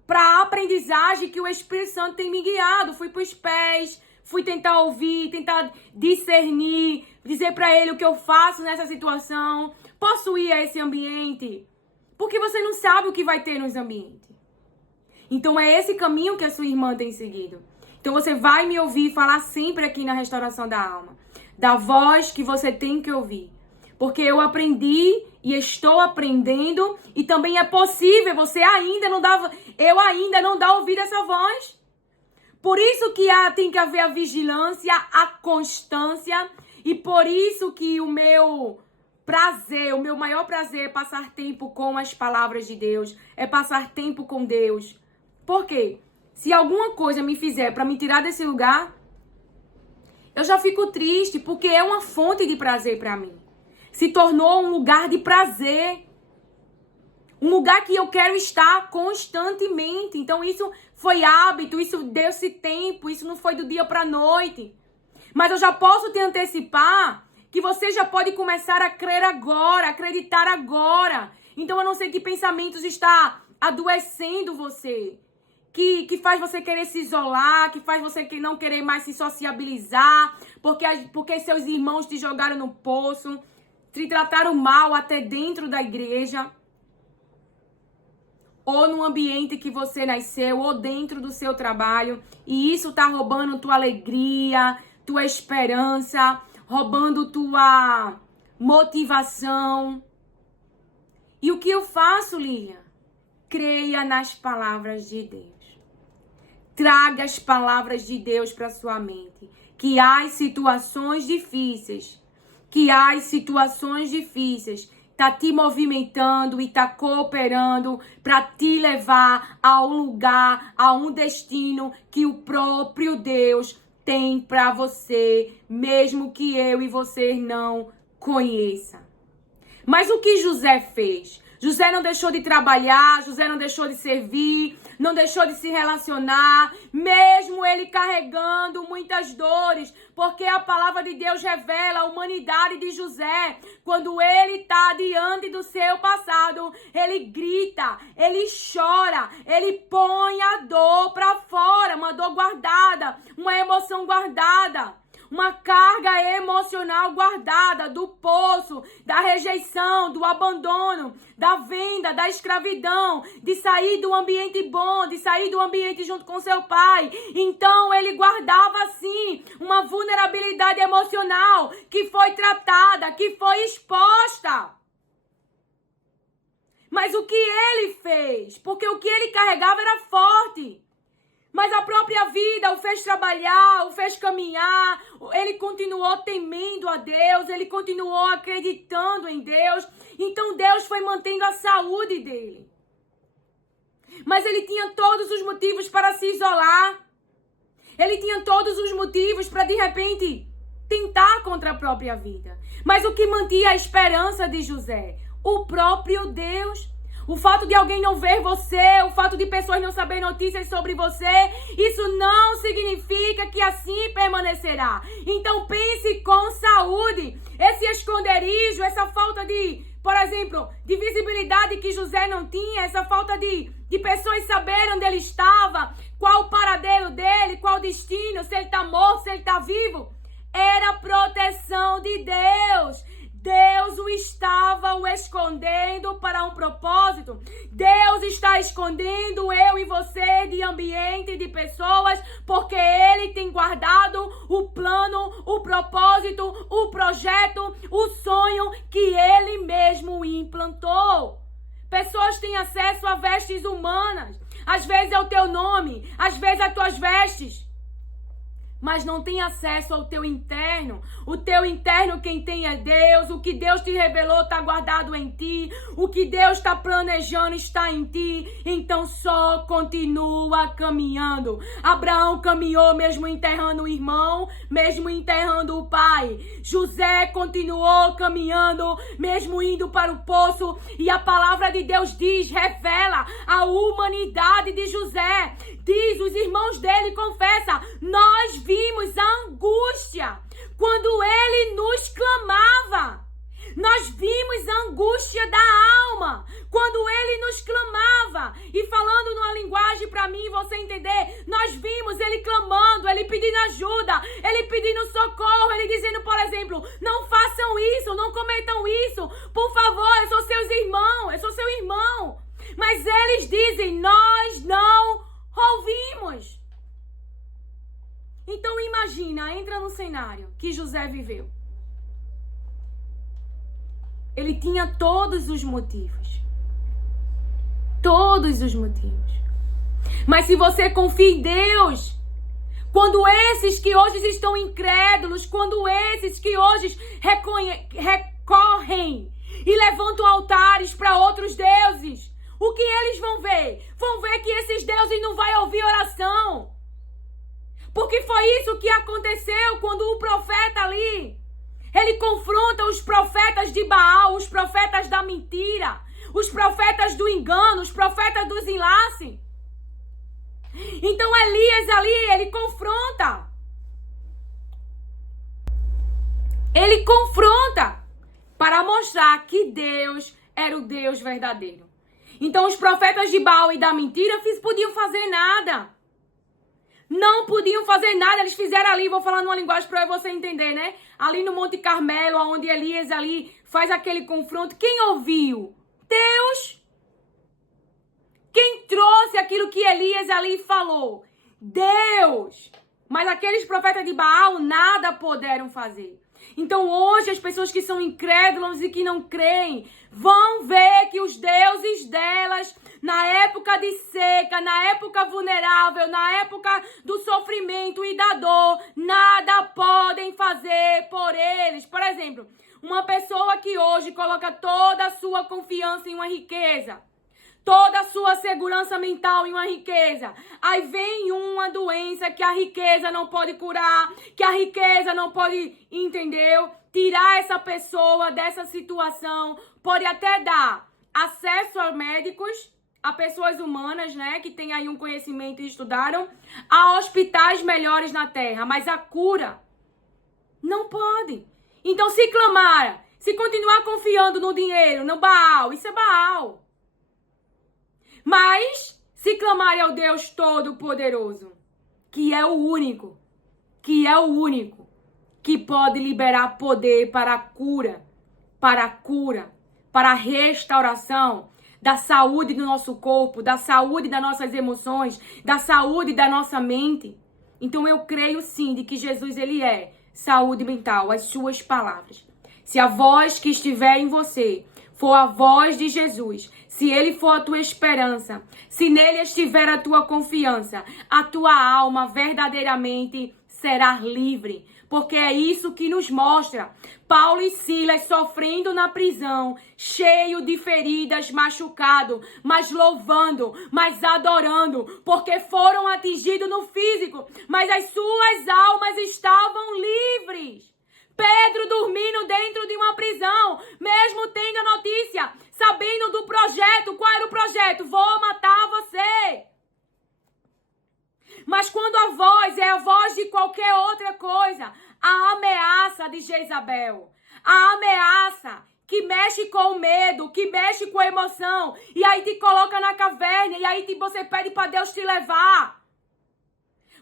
para a aprendizagem que o Espírito Santo tem me guiado. Fui para os pés, fui tentar ouvir, tentar discernir, dizer para ele o que eu faço nessa situação. Posso ir a esse ambiente? Porque você não sabe o que vai ter nos ambientes. Então é esse caminho que a sua irmã tem seguido. Então você vai me ouvir falar sempre aqui na Restauração da Alma, da voz que você tem que ouvir. Porque eu aprendi e estou aprendendo, e também é possível eu ainda não dar ouvido a essa voz. Por isso que tem que haver a vigilância, a constância, e por isso que o meu maior prazer é passar tempo com as palavras de Deus, é passar tempo com Deus. Por quê? Se alguma coisa me fizer para me tirar desse lugar, eu já fico triste, porque é uma fonte de prazer para mim. Se tornou um lugar de prazer. Um lugar que eu quero estar constantemente. Então isso foi hábito, isso deu-se tempo, isso não foi do dia para a noite. Mas eu já posso te antecipar que você já pode começar a crer agora, acreditar agora. Então eu não sei que pensamentos está adoecendo você. Que faz você querer se isolar, que faz você não querer mais se sociabilizar, porque seus irmãos te jogaram no poço, te trataram mal até dentro da igreja, ou no ambiente que você nasceu, ou dentro do seu trabalho, e isso tá roubando tua alegria, tua esperança, roubando tua motivação. E o que eu faço, Lilian? Creia nas palavras de Deus. Traga as palavras de Deus para sua mente. Que as situações difíceis, tá te movimentando e tá cooperando para te levar a um lugar, a um destino que o próprio Deus tem para você, mesmo que eu e você não conheça. Mas o que José fez? José não deixou de trabalhar, José não deixou de servir, não deixou de se relacionar, mesmo ele carregando muitas dores, porque a palavra de Deus revela a humanidade de José. Quando ele está diante do seu passado, ele grita, ele chora, ele põe a dor para fora, uma dor guardada, uma emoção guardada. Uma carga emocional guardada do poço, da rejeição, do abandono, da venda, da escravidão, de sair do ambiente bom, de sair do ambiente junto com seu pai. Então ele guardava assim uma vulnerabilidade emocional que foi tratada, que foi exposta. Mas o que ele fez? Porque o que ele carregava era forte. Mas a própria vida o fez trabalhar, o fez caminhar, ele continuou temendo a Deus, ele continuou acreditando em Deus. Então Deus foi mantendo a saúde dele. Mas ele tinha todos os motivos para se isolar. Ele tinha todos os motivos para, de repente, tentar contra a própria vida. Mas o que mantinha a esperança de José? O próprio Deus. O fato de alguém não ver você, o fato de pessoas não saberem notícias sobre você, isso não significa que assim permanecerá. Então pense com saúde. Esse esconderijo, essa falta de, por exemplo, de visibilidade que José não tinha, essa falta de pessoas saberem onde ele estava, qual o paradeiro dele, qual o destino, se ele está morto, se ele está vivo, era proteção de Deus. Deus o estava o escondendo para um propósito. Deus está escondendo eu e você de ambiente, de pessoas, porque Ele tem guardado o plano, o propósito, o projeto, o sonho que Ele mesmo implantou. Pessoas têm acesso a vestes humanas. Às vezes é o teu nome, às vezes as tuas vestes. Mas não tem acesso ao teu interno. O teu interno quem tem é Deus. O que Deus te revelou está guardado em ti. O que Deus está planejando está em ti. Então só continua caminhando. Abraão caminhou mesmo enterrando o irmão, mesmo enterrando o pai. José continuou caminhando, mesmo indo para o poço. E a palavra de Deus diz, revela a humanidade de José. Diz, os irmãos dele confessam, nós vimos a angústia quando ele nos clamava. Nós vimos a angústia da alma quando ele nos clamava. E falando numa linguagem para mim e você entender, nós vimos ele clamando, ele pedindo ajuda, ele pedindo socorro, ele dizendo, por exemplo, não façam isso, não cometam isso, por favor, eu sou seus irmãos, eu sou seu irmão. Mas eles dizem, nós não ouvimos. Então imagina, entra no cenário que José viveu. Ele tinha todos os motivos. Todos os motivos. Mas se você confia em Deus, quando esses que hoje estão incrédulos, quando esses que hoje recorrem e levantam altares para outros deuses, o que eles vão ver? Vão ver que esses deuses não vão ouvir oração. Porque foi isso que aconteceu quando o profeta ali, ele confronta os profetas de Baal, os profetas da mentira, os profetas do engano, os profetas dos enlaces. Então Elias ali, ele confronta. Ele confronta para mostrar que Deus era o Deus verdadeiro. Então os profetas de Baal e da mentira podiam fazer nada. Não podiam fazer nada, eles fizeram ali, vou falar numa linguagem para você entender, né? Ali no Monte Carmelo, onde Elias ali faz aquele confronto. Quem ouviu? Deus. Quem trouxe aquilo que Elias ali falou? Deus. Mas aqueles profetas de Baal nada puderam fazer. Então hoje as pessoas que são incrédulas e que não creem vão ver que os deuses delas, na época de seca, na época vulnerável, na época do sofrimento e da dor, nada podem fazer por eles. Por exemplo, uma pessoa que hoje coloca toda a sua confiança em uma riqueza, toda a sua segurança mental em uma riqueza. Aí vem uma doença que a riqueza não pode curar, que a riqueza não pode, entendeu? Tirar essa pessoa dessa situação. Pode até dar acesso a médicos, a pessoas humanas, né, que têm aí um conhecimento e estudaram, a hospitais melhores na terra. Mas a cura não pode. Então se clamar, se continuar confiando no dinheiro, no Baal, isso é Baal. Mas, se clamarem ao Deus Todo-Poderoso, que é o único que pode liberar poder para a cura, para a restauração da saúde do nosso corpo, da saúde das nossas emoções, da saúde da nossa mente. Então eu creio sim de que Jesus ele é saúde mental, as suas palavras. Se a voz que estiver em você for a voz de Jesus, se ele for a tua esperança, se nele estiver a tua confiança, a tua alma verdadeiramente será livre. porque é isso que nos mostra. Paulo e Silas sofrendo na prisão, cheio de feridas, machucado, mas louvando, mas adorando, porque foram atingidos no físico, mas as suas almas estavam livres. Pedro dormindo dentro de uma prisão, mesmo tendo a notícia, sabendo do projeto. Qual era o projeto? Vou matar você. Mas quando a voz é a voz de qualquer outra coisa, a ameaça de Jezabel, a ameaça que mexe com o medo, que mexe com a emoção, e aí te coloca na caverna, e aí você pede para Deus te levar.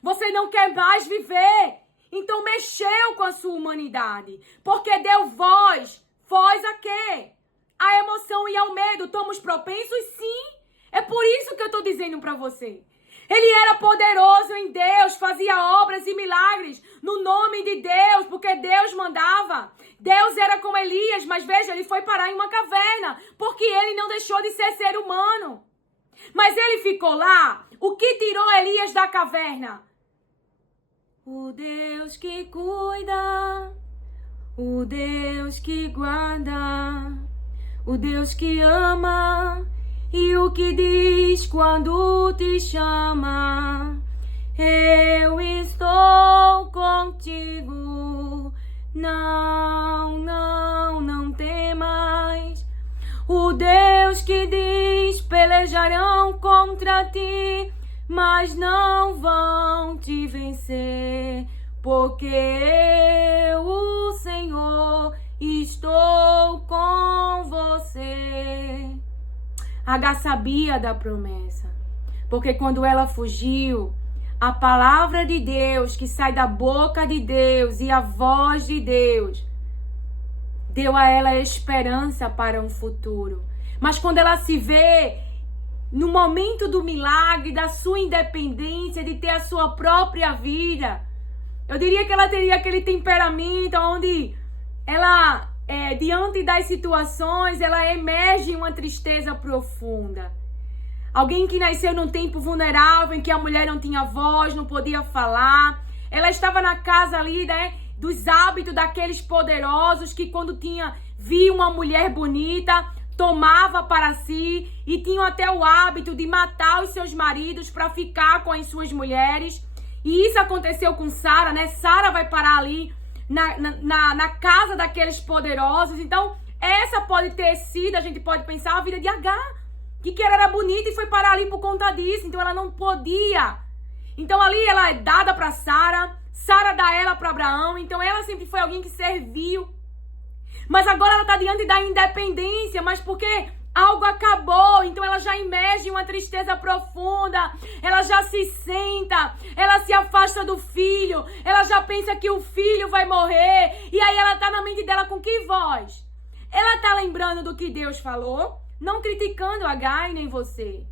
Você não quer mais viver. Então mexeu com a sua humanidade, porque deu voz a quê? A emoção e ao medo. Estamos propensos? Sim. É por isso que eu estou dizendo para você. Ele era poderoso em Deus, fazia obras e milagres no nome de Deus, porque Deus mandava. Deus era como Elias, mas veja, ele foi parar em uma caverna, porque ele não deixou de ser humano. Mas ele ficou lá. O que tirou Elias da caverna? O Deus que cuida, o Deus que guarda, o Deus que ama e o que diz quando te chama. Eu estou contigo, não temas. O Deus que diz pelejarão contra ti, mas não vão te vencer, porque eu, o Senhor, estou com você. Agar sabia da promessa, porque quando ela fugiu, a palavra de Deus que sai da boca de Deus e a voz de Deus deu a ela esperança para um futuro. Mas quando ela se vê no momento do milagre, da sua independência, de ter a sua própria vida, eu diria que ela teria aquele temperamento onde ela, diante das situações, ela emerge em uma tristeza profunda. Alguém que nasceu num tempo vulnerável, em que a mulher não tinha voz, não podia falar. Ela estava na casa ali, né, dos hábitos daqueles poderosos que quando via uma mulher bonita, tomava para si, e tinham até o hábito de matar os seus maridos para ficar com as suas mulheres. E isso aconteceu com Sara, né? Sara vai parar ali na casa daqueles poderosos. Então, essa pode ter sido, a gente pode pensar, a vida de Agar, que ela era bonita e foi parar ali por conta disso. Então, ela não podia. Então, ali ela é dada para Sara, Sara dá ela para Abraão. Então, ela sempre foi alguém que serviu. Mas agora ela está diante da independência, mas porque algo acabou, então ela já emerge em uma tristeza profunda, ela já se senta, ela se afasta do filho, ela já pensa que o filho vai morrer, e aí ela está na mente dela com que voz? Ela está lembrando do que Deus falou, não criticando Agar nem você.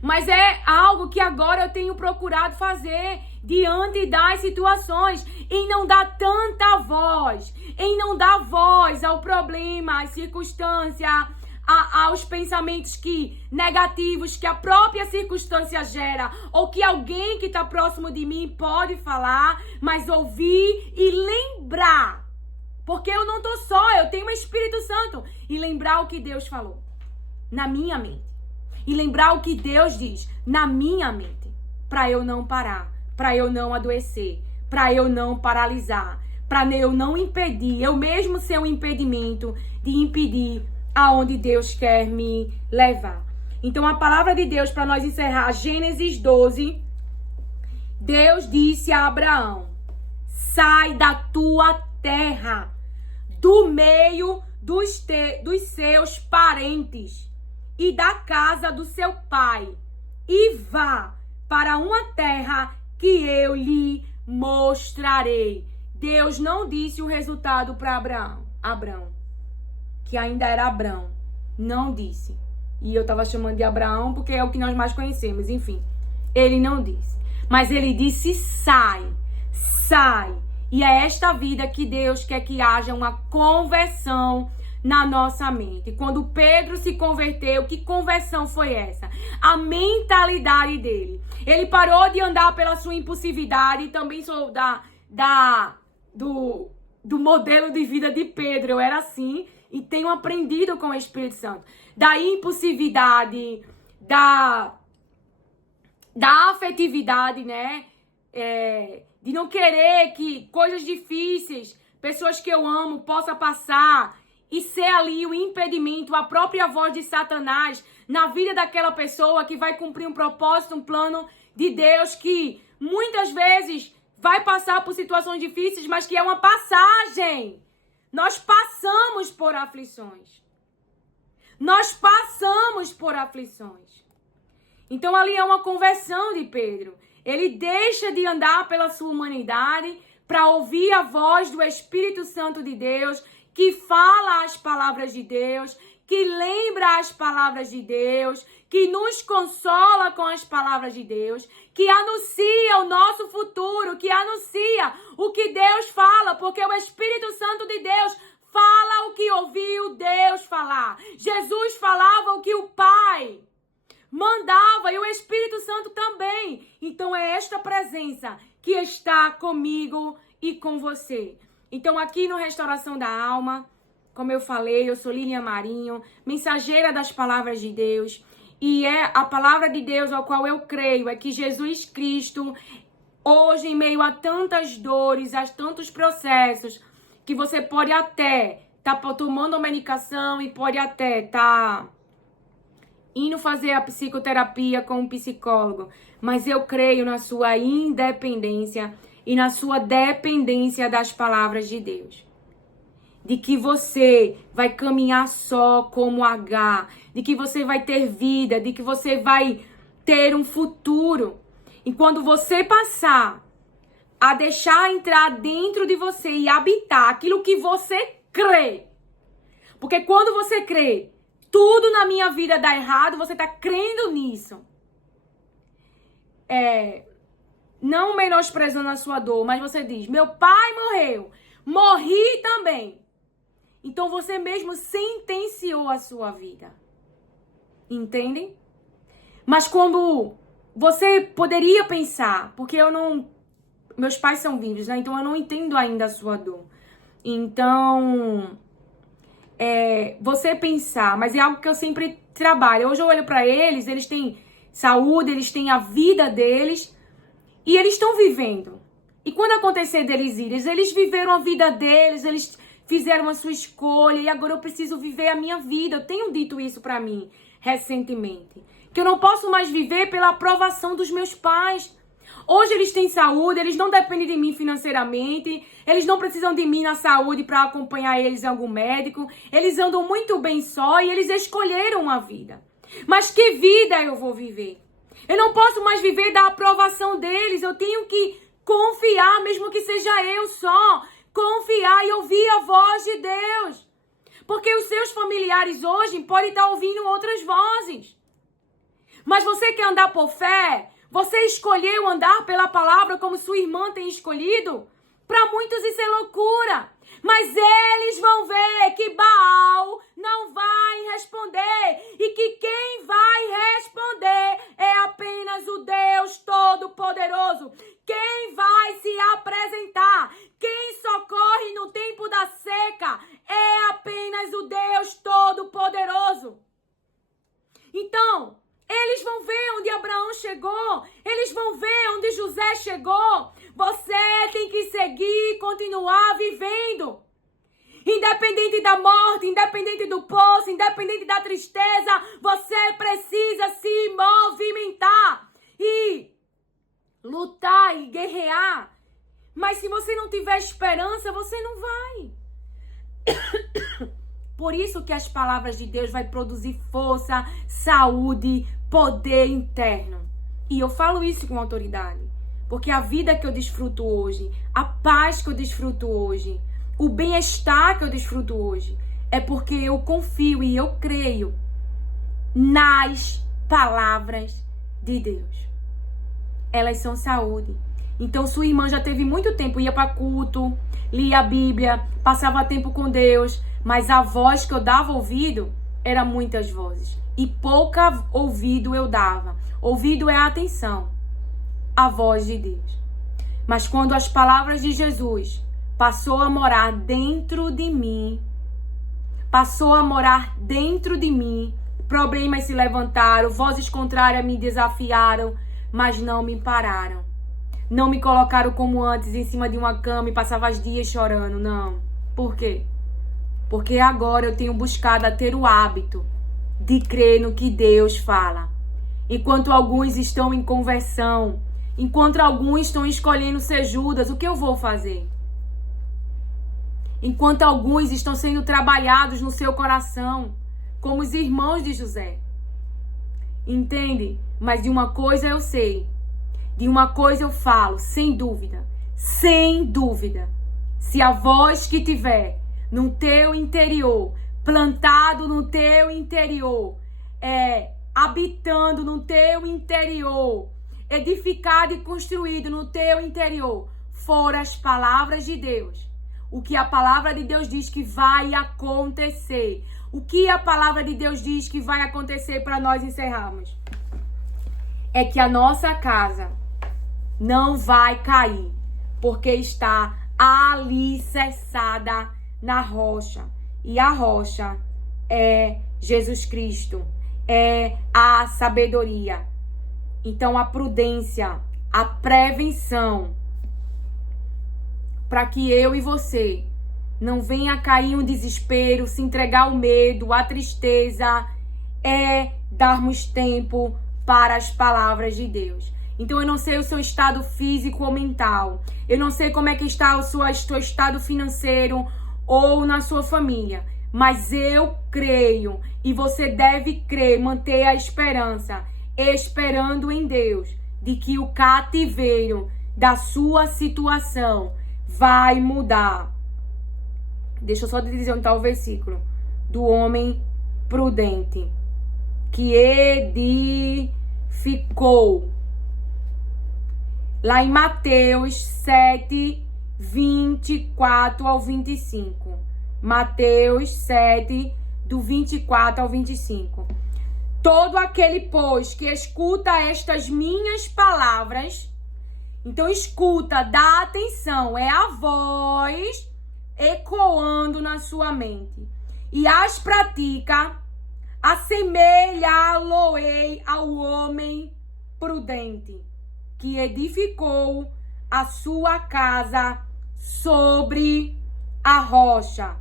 Mas é algo que agora eu tenho procurado fazer diante das situações, em não dar tanta voz, em não dar voz ao problema, às circunstâncias, aos pensamentos negativos que a própria circunstância gera, ou que alguém que está próximo de mim pode falar, mas ouvir e lembrar. Porque eu não estou só, eu tenho o Espírito Santo. E lembrar o que Deus falou na minha mente. E lembrar o que Deus diz na minha mente, para eu não parar, para eu não adoecer, para eu não paralisar, para eu não impedir, eu mesmo ser um impedimento de impedir aonde Deus quer me levar. Então a palavra de Deus, para nós encerrar, Gênesis 12, Deus disse a Abraão: sai da tua terra, do meio dos seus parentes e da casa do seu pai, e vá para uma terra que eu lhe mostrarei. Deus não disse o resultado para Abraão, que ainda era Abrão. Não disse. E eu estava chamando de Abraão porque é o que nós mais conhecemos. Enfim, ele não disse. Mas ele disse: sai, sai. E é esta vida que Deus quer que haja uma conversão na nossa mente. Quando Pedro se converteu, que conversão foi essa? A mentalidade dele. Ele parou de andar pela sua impulsividade, também sou do modelo de vida de Pedro. Eu era assim e tenho aprendido com o Espírito Santo. Da impulsividade, da afetividade, né? De não querer que coisas difíceis, pessoas que eu amo, possa passar e ser ali o impedimento, a própria voz de Satanás na vida daquela pessoa que vai cumprir um propósito, um plano de Deus que muitas vezes vai passar por situações difíceis, mas que é uma passagem. Nós passamos por aflições. Nós passamos por aflições. Então ali é uma conversão de Pedro. Ele deixa de andar pela sua humanidade para ouvir a voz do Espírito Santo de Deus, que fala as palavras de Deus, que lembra as palavras de Deus, que nos consola com as palavras de Deus, que anuncia o nosso futuro, que anuncia o que Deus fala, porque o Espírito Santo de Deus fala o que ouviu Deus falar. Jesus falava o que o Pai mandava e o Espírito Santo também. Então é esta presença que está comigo e com você. Então aqui no Restauração da Alma, como eu falei, eu sou Lilian Marinho, mensageira das palavras de Deus. E é a palavra de Deus ao qual eu creio, é que Jesus Cristo, hoje em meio a tantas dores, a tantos processos, que você pode até estar tomando uma medicação e pode até estar indo fazer a psicoterapia com um psicólogo, mas eu creio na sua independência e na sua dependência das palavras de Deus. De que você vai caminhar só como H, de que você vai ter vida, de que você vai ter um futuro. E quando você passar a deixar entrar dentro de você e habitar aquilo que você crê, porque quando você crê, tudo na minha vida dá errado, você está crendo nisso. Não menosprezando a sua dor, mas você diz, meu pai morreu, morri também. Então você mesmo sentenciou a sua vida. Entendem? Mas quando você poderia pensar, porque meus pais são vivos, né? Então eu não entendo ainda a sua dor. Então, você pensar, mas é algo que eu sempre trabalho. Hoje eu olho para eles têm saúde, eles têm a vida deles e eles estão vivendo. E quando acontecer deles irem, eles viveram a vida deles, eles fizeram a sua escolha e agora eu preciso viver a minha vida. Eu tenho dito isso para mim recentemente, que eu não posso mais viver pela aprovação dos meus pais. Hoje eles têm saúde, eles não dependem de mim financeiramente, eles não precisam de mim na saúde para acompanhar eles em algum médico, eles andam muito bem só e eles escolheram uma vida. Mas que vida eu vou viver? Eu não posso mais viver da aprovação deles, eu tenho que confiar, mesmo que seja eu só, confiar e ouvir a voz de Deus. Porque os seus familiares hoje podem estar ouvindo outras vozes. Mas você quer andar por fé? Você escolheu andar pela palavra como sua irmã tem escolhido? Para muitos isso é loucura. Mas eles vão ver que Baal não vai responder. E que quem vai responder é apenas o Deus Todo-Poderoso. Quem vai se apresentar, quem socorre no tempo da seca é apenas o Deus Todo-Poderoso. Então, eles vão ver onde Abraão chegou, eles vão ver onde José chegou. Você tem que seguir, continuar vivendo. Independente da morte, independente do poço, independente da tristeza, você precisa se movimentar e lutar e guerrear. Mas se você não tiver esperança, você não vai. Por isso que as palavras de Deus vai produzir força, saúde, poder interno. E eu falo isso com autoridade. Porque a vida que eu desfruto hoje, a paz que eu desfruto hoje, o bem-estar que eu desfruto hoje, é porque eu confio e eu creio nas palavras de Deus. Elas são saúde. Então sua irmã já teve muito tempo, ia para culto, lia a Bíblia, passava tempo com Deus, mas a voz que eu dava ouvido era muitas vozes. E pouca ouvido eu dava. Ouvido é a atenção. A voz de Deus. Mas quando as palavras de Jesus passou a morar dentro de mim, problemas se levantaram, vozes contrárias me desafiaram, mas não me pararam. Não me colocaram como antes em cima de uma cama e passava os dias chorando, não. Por quê? Porque agora eu tenho buscado a ter o hábito de crer no que Deus fala. Enquanto alguns estão em conversão, enquanto alguns estão escolhendo ser Judas, o que eu vou fazer? Enquanto alguns estão sendo trabalhados no seu coração, como os irmãos de José. Entende? Mas de uma coisa eu sei, de uma coisa eu falo, sem dúvida. Se a voz que tiver no teu interior, plantado no teu interior, habitando no teu interior, edificado e construído no teu interior, for as palavras de Deus, o que a palavra de Deus diz que vai acontecer. O que a palavra de Deus diz que vai acontecer para nós encerrarmos? É que a nossa casa não vai cair, porque está alicerçada na rocha. E a rocha é Jesus Cristo, é a sabedoria. Então a prudência, a prevenção, para que eu e você não venha a cair um desespero, se entregar ao medo, à tristeza, é darmos tempo para as palavras de Deus. Então eu não sei o seu estado físico ou mental, eu não sei como é que está o seu estado financeiro ou na sua família, mas eu creio e você deve crer, manter a esperança, esperando em Deus, de que o cativeiro da sua situação vai mudar. Deixa eu só dizer onde está o versículo. Do homem prudente, que edificou. Lá em Mateus 7, 24 ao 25. Mateus 7, do 24 ao 25. Todo aquele, pois, que escuta estas minhas palavras, então escuta, dá atenção, é a voz ecoando na sua mente, e as pratica, assemelhá-lo-ei ao homem prudente, que edificou a sua casa sobre a rocha,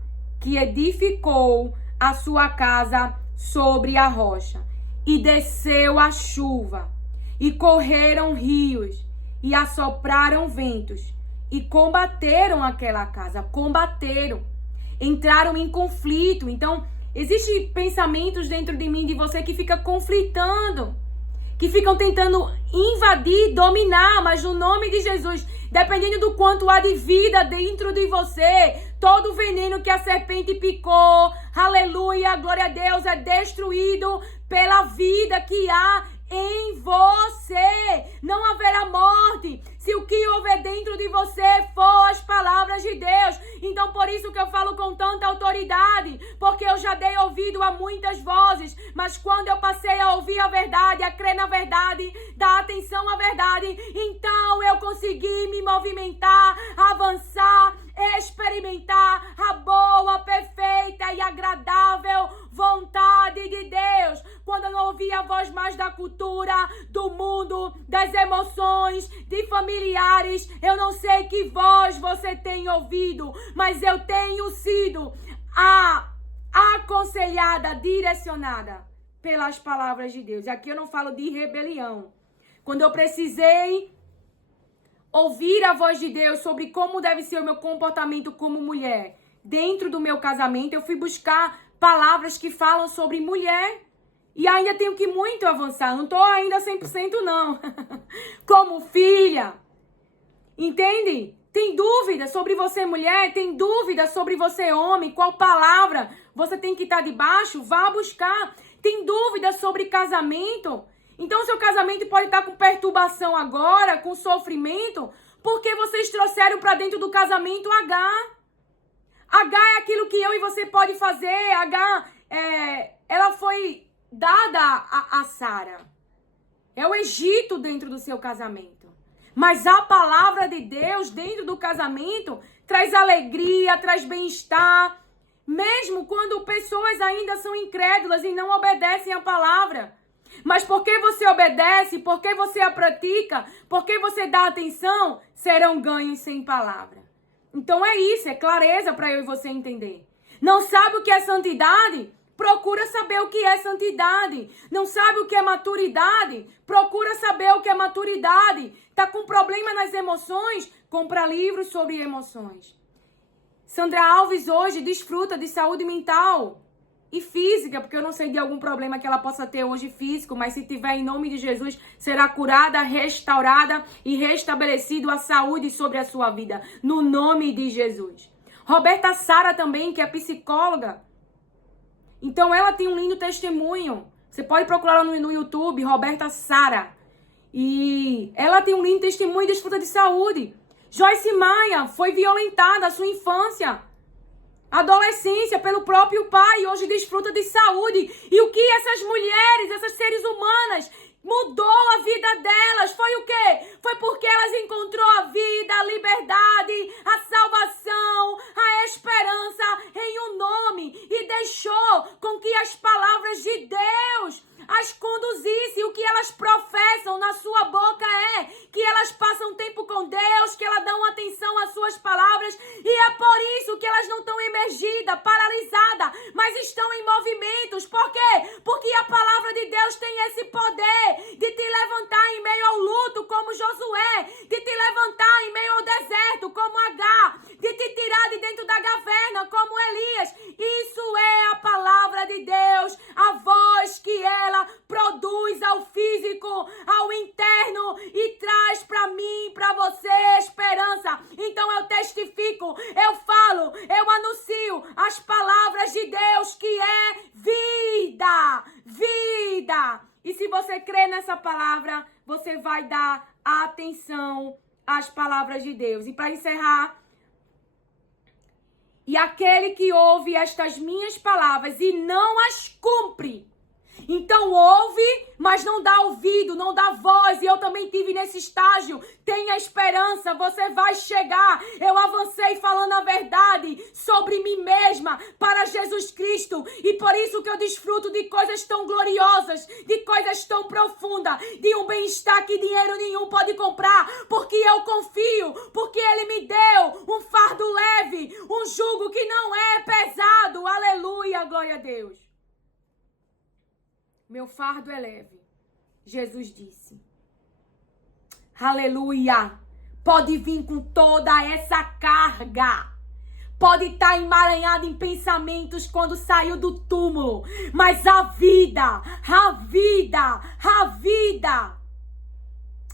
e desceu a chuva, e correram rios, e assopraram ventos, e combateram aquela casa, entraram em conflito. Então, existem pensamentos dentro de mim, de você, que fica conflitando, que ficam tentando invadir, dominar, mas no nome de Jesus, dependendo do quanto há de vida dentro de você, todo veneno que a serpente picou, aleluia, glória a Deus, é destruído pela vida que há em você. Não haverá morte se o que houver dentro de você for as palavras de Deus. Então por isso que eu falo com tanta autoridade, porque eu já dei ouvido a muitas vozes, mas quando eu passei a ouvir a verdade, a crer na verdade, dar atenção à verdade, então eu consegui me movimentar, avançar, experimentar a boa, perfeita e agradável vontade de Deus. Quando eu não ouvia a voz mais da cultura, do mundo, das emoções, de familiares, eu não sei que voz você tem ouvido, mas eu tenho sido aconselhada, direcionada pelas palavras de Deus. Aqui eu não falo de rebelião. Quando eu precisei ouvir a voz de Deus sobre como deve ser o meu comportamento como mulher dentro do meu casamento, eu fui buscar palavras que falam sobre mulher. E ainda tenho que muito avançar, não estou ainda 100% não. Como filha, entende? Tem dúvida sobre você mulher, tem dúvida sobre você homem, qual palavra você tem que estar debaixo, vá buscar. Tem dúvida sobre casamento, então seu casamento pode estar com perturbação agora, com sofrimento, porque vocês trouxeram para dentro do casamento H. H é aquilo que eu e você pode fazer. H, ela foi dada a Sara. É o Egito dentro do seu casamento. Mas a palavra de Deus dentro do casamento traz alegria, traz bem-estar, mesmo quando pessoas ainda são incrédulas e não obedecem a palavra. Mas porque você obedece, porque você a pratica, porque você dá atenção, serão ganhos sem palavra. Então é isso, é clareza para eu e você entender. Não sabe o que é santidade? Procura saber o que é santidade. Não sabe o que é maturidade? Procura saber o que é maturidade. Tá com problema nas emoções? Compra livros sobre emoções. Sandra Alves hoje desfruta de saúde mental e física, porque eu não sei de algum problema que ela possa ter hoje físico, mas se tiver, em nome de Jesus, será curada, restaurada e restabelecido a saúde sobre a sua vida, no nome de Jesus. Roberta Sara também, que é psicóloga. Então ela tem um lindo testemunho. Você pode procurar no YouTube, Roberta Sara. E ela tem um lindo testemunho e desfruta de saúde. Joyce Maia foi violentada na sua infância, adolescência, pelo próprio pai, e hoje desfruta de saúde. E o que essas mulheres, essas seres humanas, mudou a vida delas? Foi o quê? Foi porque elas encontrou a vida, a liberdade, a salvação, a esperança em um nome, e deixou com que as palavras de Deus as conduzisse. O que elas professam na sua boca é que elas passam tempo com Deus, que elas dão atenção às suas palavras, e é por isso que elas não estão emergidas, paralisadas, mas estão em movimentos. Por quê? Porque a palavra de Deus tem esse poder de te levantar em meio ao luto, como Josué, de te levantar em meio ao deserto, como Agar, de te tirar de dentro da caverna, como Elias. Isso é a palavra de Deus, a voz que ela produz ao físico, ao interno, e traz para mim, para você, esperança. Então eu testifico, eu falo, eu anuncio as palavras de Deus, que é vida, vida. E se você crê nessa palavra, você vai dar atenção às palavras de Deus. E para encerrar, e aquele que ouve estas minhas palavras e não as cumpre. Então ouve, mas não dá ouvido, não dá voz. E eu também tive nesse estágio. Tenha esperança, você vai chegar. Eu avancei falando a verdade sobre mim mesma para Jesus Cristo. E por isso que eu desfruto de coisas tão gloriosas, de coisas tão profundas, de um bem-estar que dinheiro nenhum pode comprar. Porque eu confio, porque Ele me deu um fardo leve, um jugo que não é pesado. Aleluia, glória a Deus. Meu fardo é leve, Jesus disse. Aleluia. Pode vir com toda essa carga. Pode estar emaranhado em pensamentos quando saiu do túmulo. Mas a vida,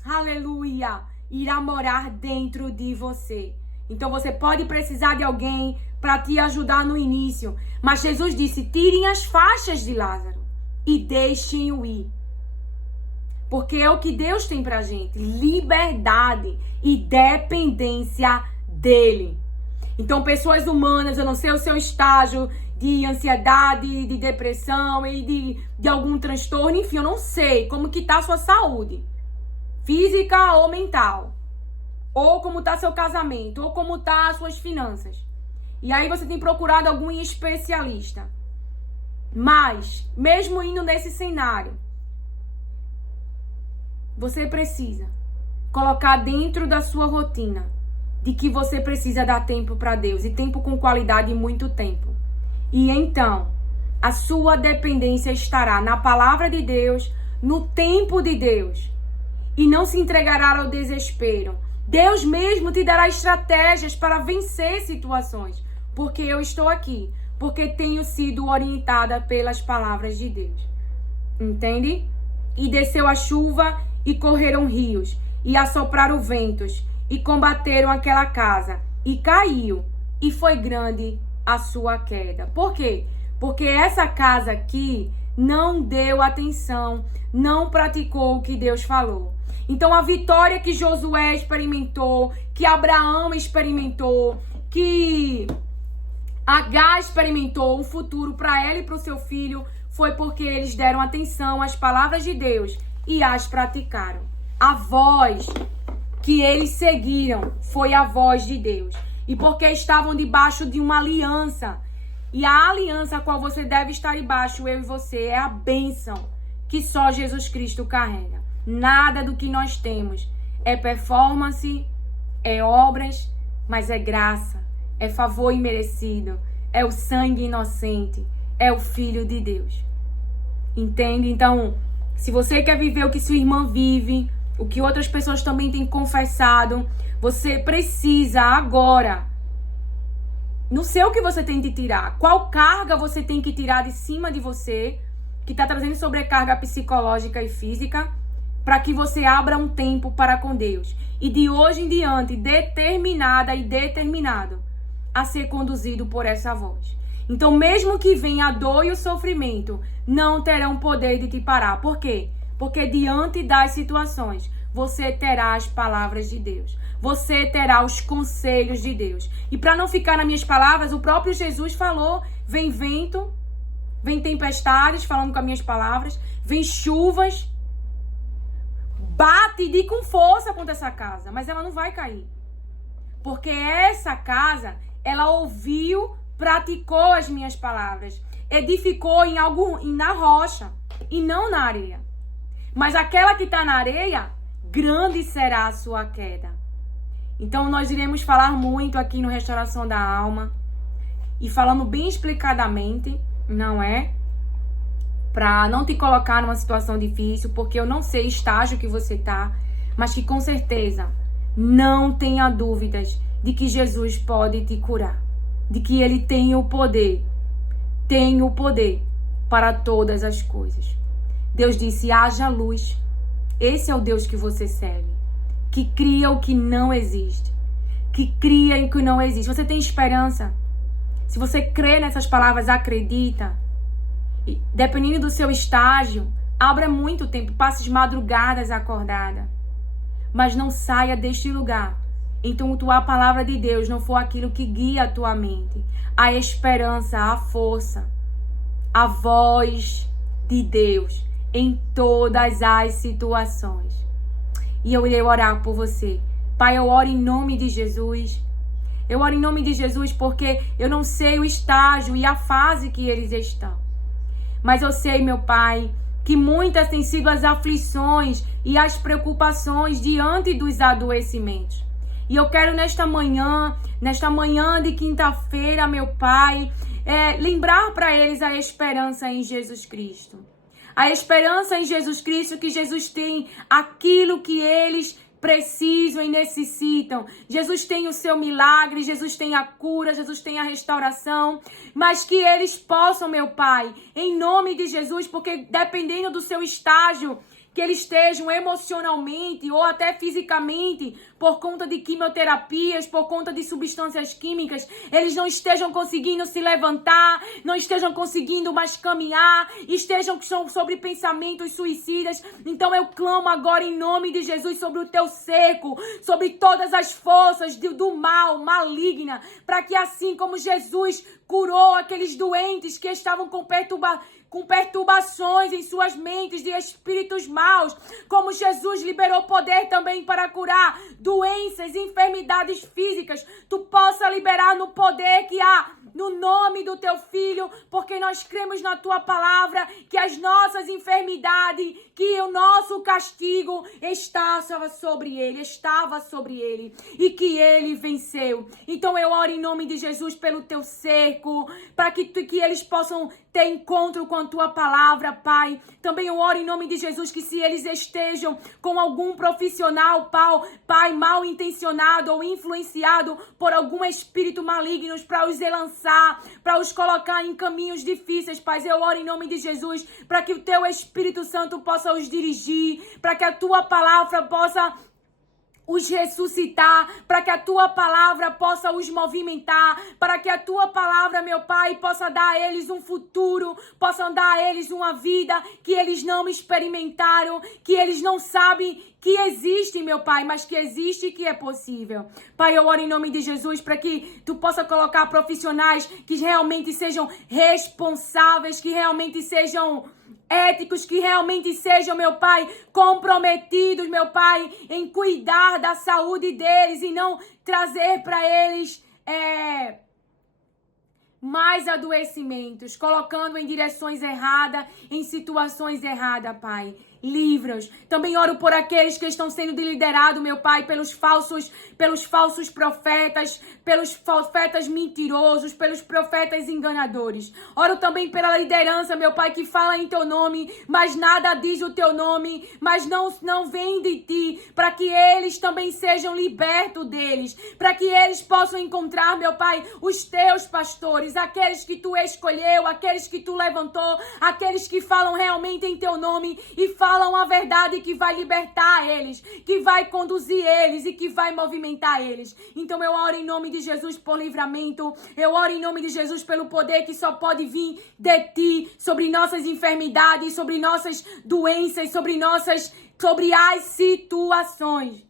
aleluia, irá morar dentro de você. Então você pode precisar de alguém para te ajudar no início. Mas Jesus disse, tirem as faixas de Lázaro e deixem-o ir. Porque é o que Deus tem pra gente. Liberdade e dependência dele. Então, pessoas humanas, eu não sei o seu estágio de ansiedade, de depressão e de algum transtorno. Enfim, eu não sei como que tá a sua saúde. Física ou mental. Ou como tá seu casamento. Ou como tá as suas finanças. E aí você tem procurado algum especialista. Mas, mesmo indo nesse cenário, você precisa colocar dentro da sua rotina de que você precisa dar tempo para Deus. E tempo com qualidade e muito tempo. E então, a sua dependência estará na palavra de Deus, no tempo de Deus. E não se entregará ao desespero. Deus mesmo te dará estratégias para vencer situações. Porque eu estou aqui. Porque tenho sido orientada pelas palavras de Deus. Entende? E desceu a chuva e correram rios. E assopraram ventos. E combateram aquela casa. E caiu. E foi grande a sua queda. Por quê? Porque essa casa aqui não deu atenção. Não praticou o que Deus falou. Então a vitória que Josué experimentou. Que Abraão experimentou. Que Agar experimentou um futuro para ela e para o seu filho, foi porque eles deram atenção às palavras de Deus e as praticaram. A voz que eles seguiram foi a voz de Deus. E porque estavam debaixo de uma aliança. E a aliança a qual você deve estar debaixo, eu e você, é a bênção que só Jesus Cristo carrega. Nada do que nós temos é performance, é obras, mas é graça, é favor imerecido, é o sangue inocente, é o Filho de Deus. Entende? Então, se você quer viver o que sua irmã vive, o que outras pessoas também têm confessado, você precisa agora, não sei o que você tem de tirar, qual carga você tem que tirar de cima de você, que está trazendo sobrecarga psicológica e física, para que você abra um tempo para com Deus. E de hoje em diante, determinada e determinado a ser conduzido por essa voz. Então, mesmo que venha a dor e o sofrimento, não terão poder de te parar. Por quê? Porque diante das situações, você terá as palavras de Deus. Você terá os conselhos de Deus. E para não ficar nas minhas palavras, o próprio Jesus falou, vem vento, vem tempestades, falando com as minhas palavras, vem chuvas, bate de com força contra essa casa, mas ela não vai cair. Porque essa casa, ela ouviu, praticou as minhas palavras, edificou em algo na rocha e não na areia. Mas aquela que está na areia, grande será a sua queda. Então nós iremos falar muito aqui no Restauração da Alma e falando bem explicadamente, não é? Para não te colocar numa situação difícil, porque eu não sei o estágio que você tá, mas que com certeza não tenha dúvidas de que Jesus pode te curar, de que Ele tem o poder para todas as coisas. Deus disse, haja luz. Esse é o Deus que você serve, que cria o que não existe, que cria o que não existe. Você tem esperança? Se você crê nessas palavras, acredita. E, dependendo do seu estágio, abra muito tempo, passe madrugadas acordada, mas não saia deste lugar enquanto a palavra de Deus não for aquilo que guia a tua mente, a esperança, a força, a voz de Deus em todas as situações. E eu irei orar por você. Pai, eu oro em nome de Jesus. Eu oro em nome de Jesus porque eu não sei o estágio e a fase que eles estão. Mas eu sei, meu Pai, que muitas têm sido as aflições e as preocupações diante dos adoecimentos. E eu quero nesta manhã de quinta-feira, meu Pai, lembrar para eles a esperança em Jesus Cristo. A esperança em Jesus Cristo, que Jesus tem aquilo que eles precisam e necessitam. Jesus tem o seu milagre, Jesus tem a cura, Jesus tem a restauração, mas que eles possam, meu Pai, em nome de Jesus, porque dependendo do seu estágio, que eles estejam emocionalmente ou até fisicamente, por conta de quimioterapias, por conta de substâncias químicas, eles não estejam conseguindo se levantar, não estejam conseguindo mais caminhar, estejam sobre pensamentos suicidas. Então eu clamo agora em nome de Jesus sobre o teu cerco, sobre todas as forças do mal, maligna, para que assim como Jesus curou aqueles doentes que estavam com perturbações em suas mentes de espíritos maus, como Jesus liberou poder também para curar doenças, enfermidades físicas, tu possa liberar no poder que há no nome do teu Filho, porque nós cremos na tua palavra que as nossas enfermidades, que o nosso castigo estava sobre ele e que ele venceu. Então eu oro em nome de Jesus pelo teu cerco, para que eles possam ter encontro com a tua palavra, Pai. Também eu oro em nome de Jesus que se eles estejam com algum profissional, Pai, mal intencionado ou influenciado por algum espírito maligno para os lançar, para os colocar em caminhos difíceis, Pai, eu oro em nome de Jesus para que o teu Espírito Santo possa os dirigir, para que a tua palavra possa os ressuscitar, para que a tua palavra possa os movimentar, para que a tua palavra, meu Pai, possa dar a eles um futuro, possa dar a eles uma vida que eles não experimentaram, que eles não sabem que existem, meu Pai, mas que existe e que é possível. Pai, eu oro em nome de Jesus para que tu possa colocar profissionais que realmente sejam responsáveis, que realmente sejam éticos, que realmente sejam, meu Pai, comprometidos, meu Pai, em cuidar da saúde deles e não trazer para eles mais adoecimentos, colocando em direções erradas, em situações erradas, Pai. Livra-os. Também oro por aqueles que estão sendo liderados, meu Pai, pelos falsos profetas, pelos profetas mentirosos, pelos profetas enganadores. Oro também pela liderança, meu Pai, que fala em teu nome, mas nada diz o teu nome, mas não vem de ti, para que eles também sejam libertos deles, para que eles possam encontrar, meu Pai, os teus pastores, aqueles que tu escolheu, aqueles que tu levantou, aqueles que falam realmente em teu nome e falam a verdade que vai libertar eles, que vai conduzir eles e que vai movimentar eles. Então eu oro em nome de Jesus por livramento, eu oro em nome de Jesus pelo poder que só pode vir de ti, sobre nossas enfermidades, sobre nossas doenças, sobre as situações.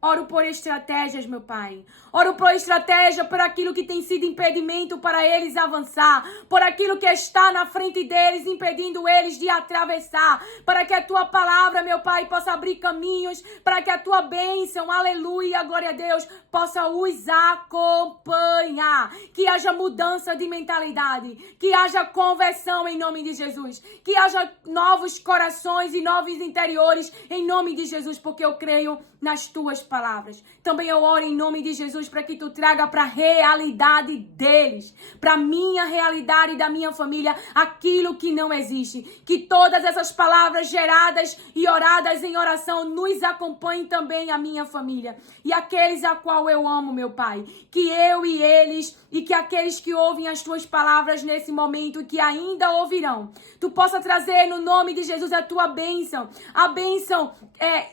Oro por estratégias, meu Pai. Oro por estratégia, por aquilo que tem sido impedimento para eles avançar, por aquilo que está na frente deles, impedindo eles de atravessar, para que a tua palavra, meu Pai, possa abrir caminhos, para que a tua bênção, aleluia, glória a Deus, possa os acompanhar. Que haja mudança de mentalidade, que haja conversão em nome de Jesus, que haja novos corações e novos interiores em nome de Jesus, porque eu creio nas tuas palavras. Também eu oro em nome de Jesus para que tu traga para a realidade deles, para a minha realidade e da minha família, aquilo que não existe. Que todas essas palavras geradas e oradas em oração nos acompanhem também a minha família e aqueles a qual eu amo, meu Pai. Que eu e eles e que aqueles que ouvem as tuas palavras nesse momento e que ainda ouvirão, tu possa trazer no nome de Jesus a tua bênção, a bênção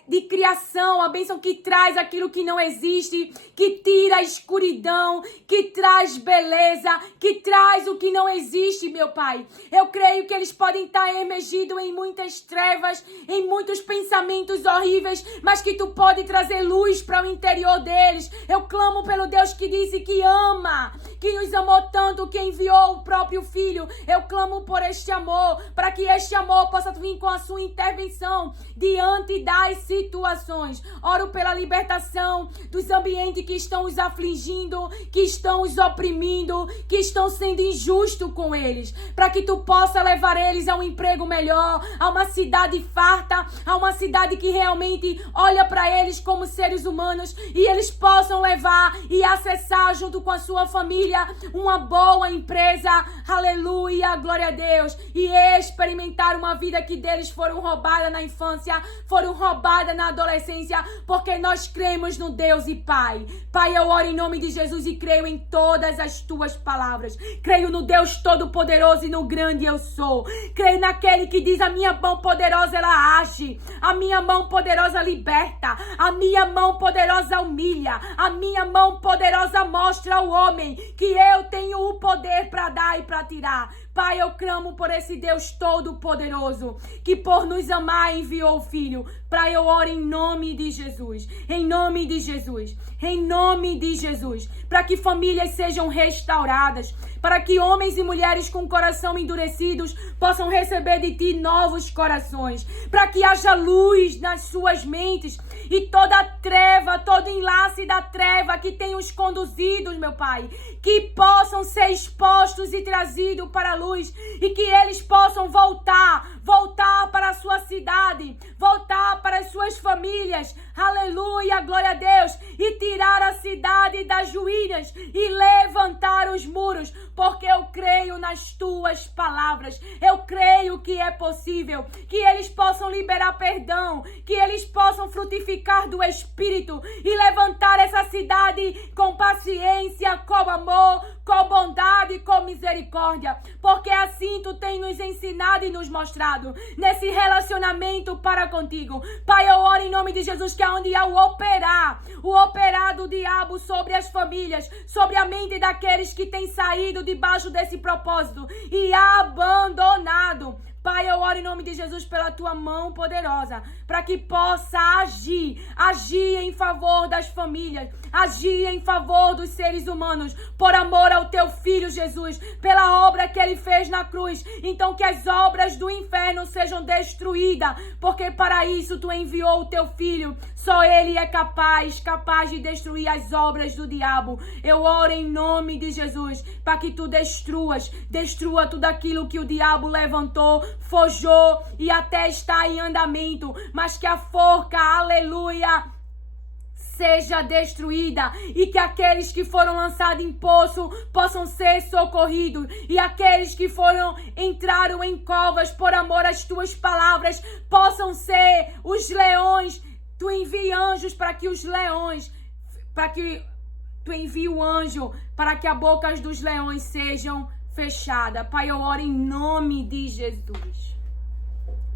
de criação, a bênção que traz aquilo que não existe, que tira a escuridão, que traz beleza, que traz o que não existe, meu Pai. Eu creio que eles podem estar emergidos em muitas trevas, em muitos pensamentos horríveis, mas que tu pode trazer luz para o interior deles. Eu clamo pelo Deus que disse que ama, que nos amou tanto, que enviou o próprio Filho. Eu clamo por este amor, para que este amor possa vir com a sua intervenção diante das situações. Oro pela libertação dos ambientes que estão os afligindo, que estão os oprimindo, que estão sendo injustos com eles, para que tu possa levar eles a um emprego melhor, a uma cidade farta, a uma cidade que realmente olha para eles como seres humanos e eles possam levar e acessar junto com a sua família uma boa empresa, aleluia, glória a Deus, e experimentar uma vida que deles foram roubadas na infância, foram roubadas na adolescência, porque nós cremos no Deus e Pai. Pai, eu oro em nome de Jesus e creio em todas as tuas palavras. Creio no Deus Todo-Poderoso e no grande eu sou. Creio naquele que diz: a minha mão poderosa ela age, a minha mão poderosa liberta, a minha mão poderosa humilha, a minha mão poderosa mostra ao homem que eu tenho o poder para dar e para tirar. Pai, eu clamo por esse Deus Todo-Poderoso, que por nos amar enviou o Filho. Pai, eu oro em nome de Jesus, em nome de Jesus, em nome de Jesus, para que famílias sejam restauradas, para que homens e mulheres com coração endurecidos possam receber de Ti novos corações, para que haja luz nas suas mentes e toda treva, todo enlace da treva que tem os conduzidos, meu Pai, que possam ser expostos e trazidos para a luz e que eles possam voltar para a sua cidade, voltar para as suas famílias, aleluia, glória a Deus, e tirar a cidade das ruínas e levantar os muros, porque eu creio nas tuas palavras, eu creio que é possível, que eles possam liberar perdão, que eles possam frutificar do Espírito e levantar essa cidade com paciência, com amor, com bondade, com misericórdia, porque assim tu tem nos ensinado e nos mostrado nesse relacionamento para contigo. Pai, eu oro em nome de Jesus que aonde há o operar do diabo sobre as famílias, sobre a mente daqueles que têm saído debaixo desse propósito e abandonado. Pai, eu oro em nome de Jesus pela tua mão poderosa, para que possa agir em favor das famílias, agir em favor dos seres humanos, por amor ao teu Filho Jesus, pela obra que ele fez na cruz. Então que as obras do inferno sejam destruídas, porque para isso tu enviou o teu Filho. Só ele é capaz de destruir as obras do diabo. Eu oro em nome de Jesus, para que tu destrua tudo aquilo que o diabo levantou, forjou e até está em andamento, mas que a forca, aleluia, seja destruída, e que aqueles que foram lançados em poço possam ser socorridos, e aqueles que entraram em covas por amor às tuas palavras possam ser os leões. Tu envia anjos para que os leões, tu envia o anjo para que as bocas dos leões sejam fechadas. Pai, eu oro em nome de Jesus,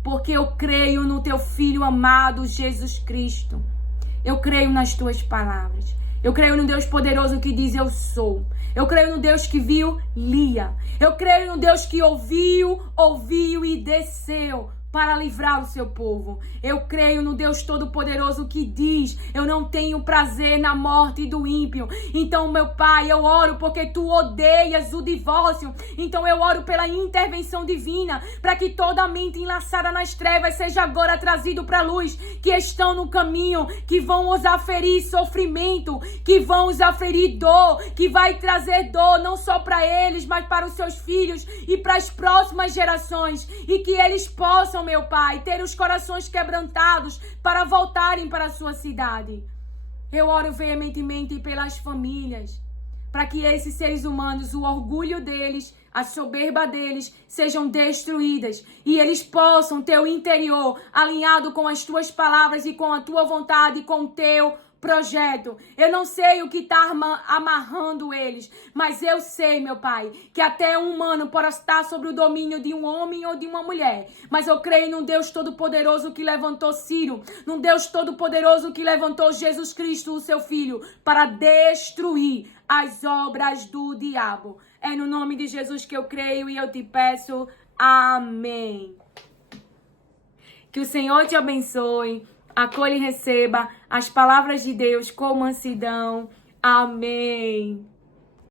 porque eu creio no teu Filho amado Jesus Cristo. Eu creio nas tuas palavras. Eu creio no Deus poderoso que diz eu sou. Eu creio no Deus que viu Lia. Eu creio no Deus que ouviu e desceu para livrar o seu povo. Eu creio no Deus Todo-Poderoso que diz, eu não tenho prazer na morte do ímpio. Então, meu Pai, eu oro porque tu odeias o divórcio. Então eu oro pela intervenção divina, para que toda mente enlaçada nas trevas seja agora trazido para a luz, que estão no caminho, que vão os aferir sofrimento, que vão os aferir dor, que vai trazer dor não só para eles, mas para os seus filhos e para as próximas gerações, e que eles possam, meu Pai, ter os corações quebrantados para voltarem para a sua cidade. Eu oro veementemente pelas famílias, para que esses seres humanos, o orgulho deles, a soberba deles, sejam destruídas, e eles possam ter o interior alinhado com as tuas palavras e com a tua vontade e com o teu projeto. Eu não sei o que está amarrando eles, mas eu sei, meu Pai, que até um humano pode estar sobre o domínio de um homem ou de uma mulher, mas eu creio num Deus Todo-Poderoso que levantou Ciro, num Deus Todo-Poderoso que levantou Jesus Cristo, o seu Filho, para destruir as obras do diabo. É no nome de Jesus que eu creio e eu te peço, amém. Que o Senhor te abençoe, acolha e receba as palavras de Deus com mansidão. Amém.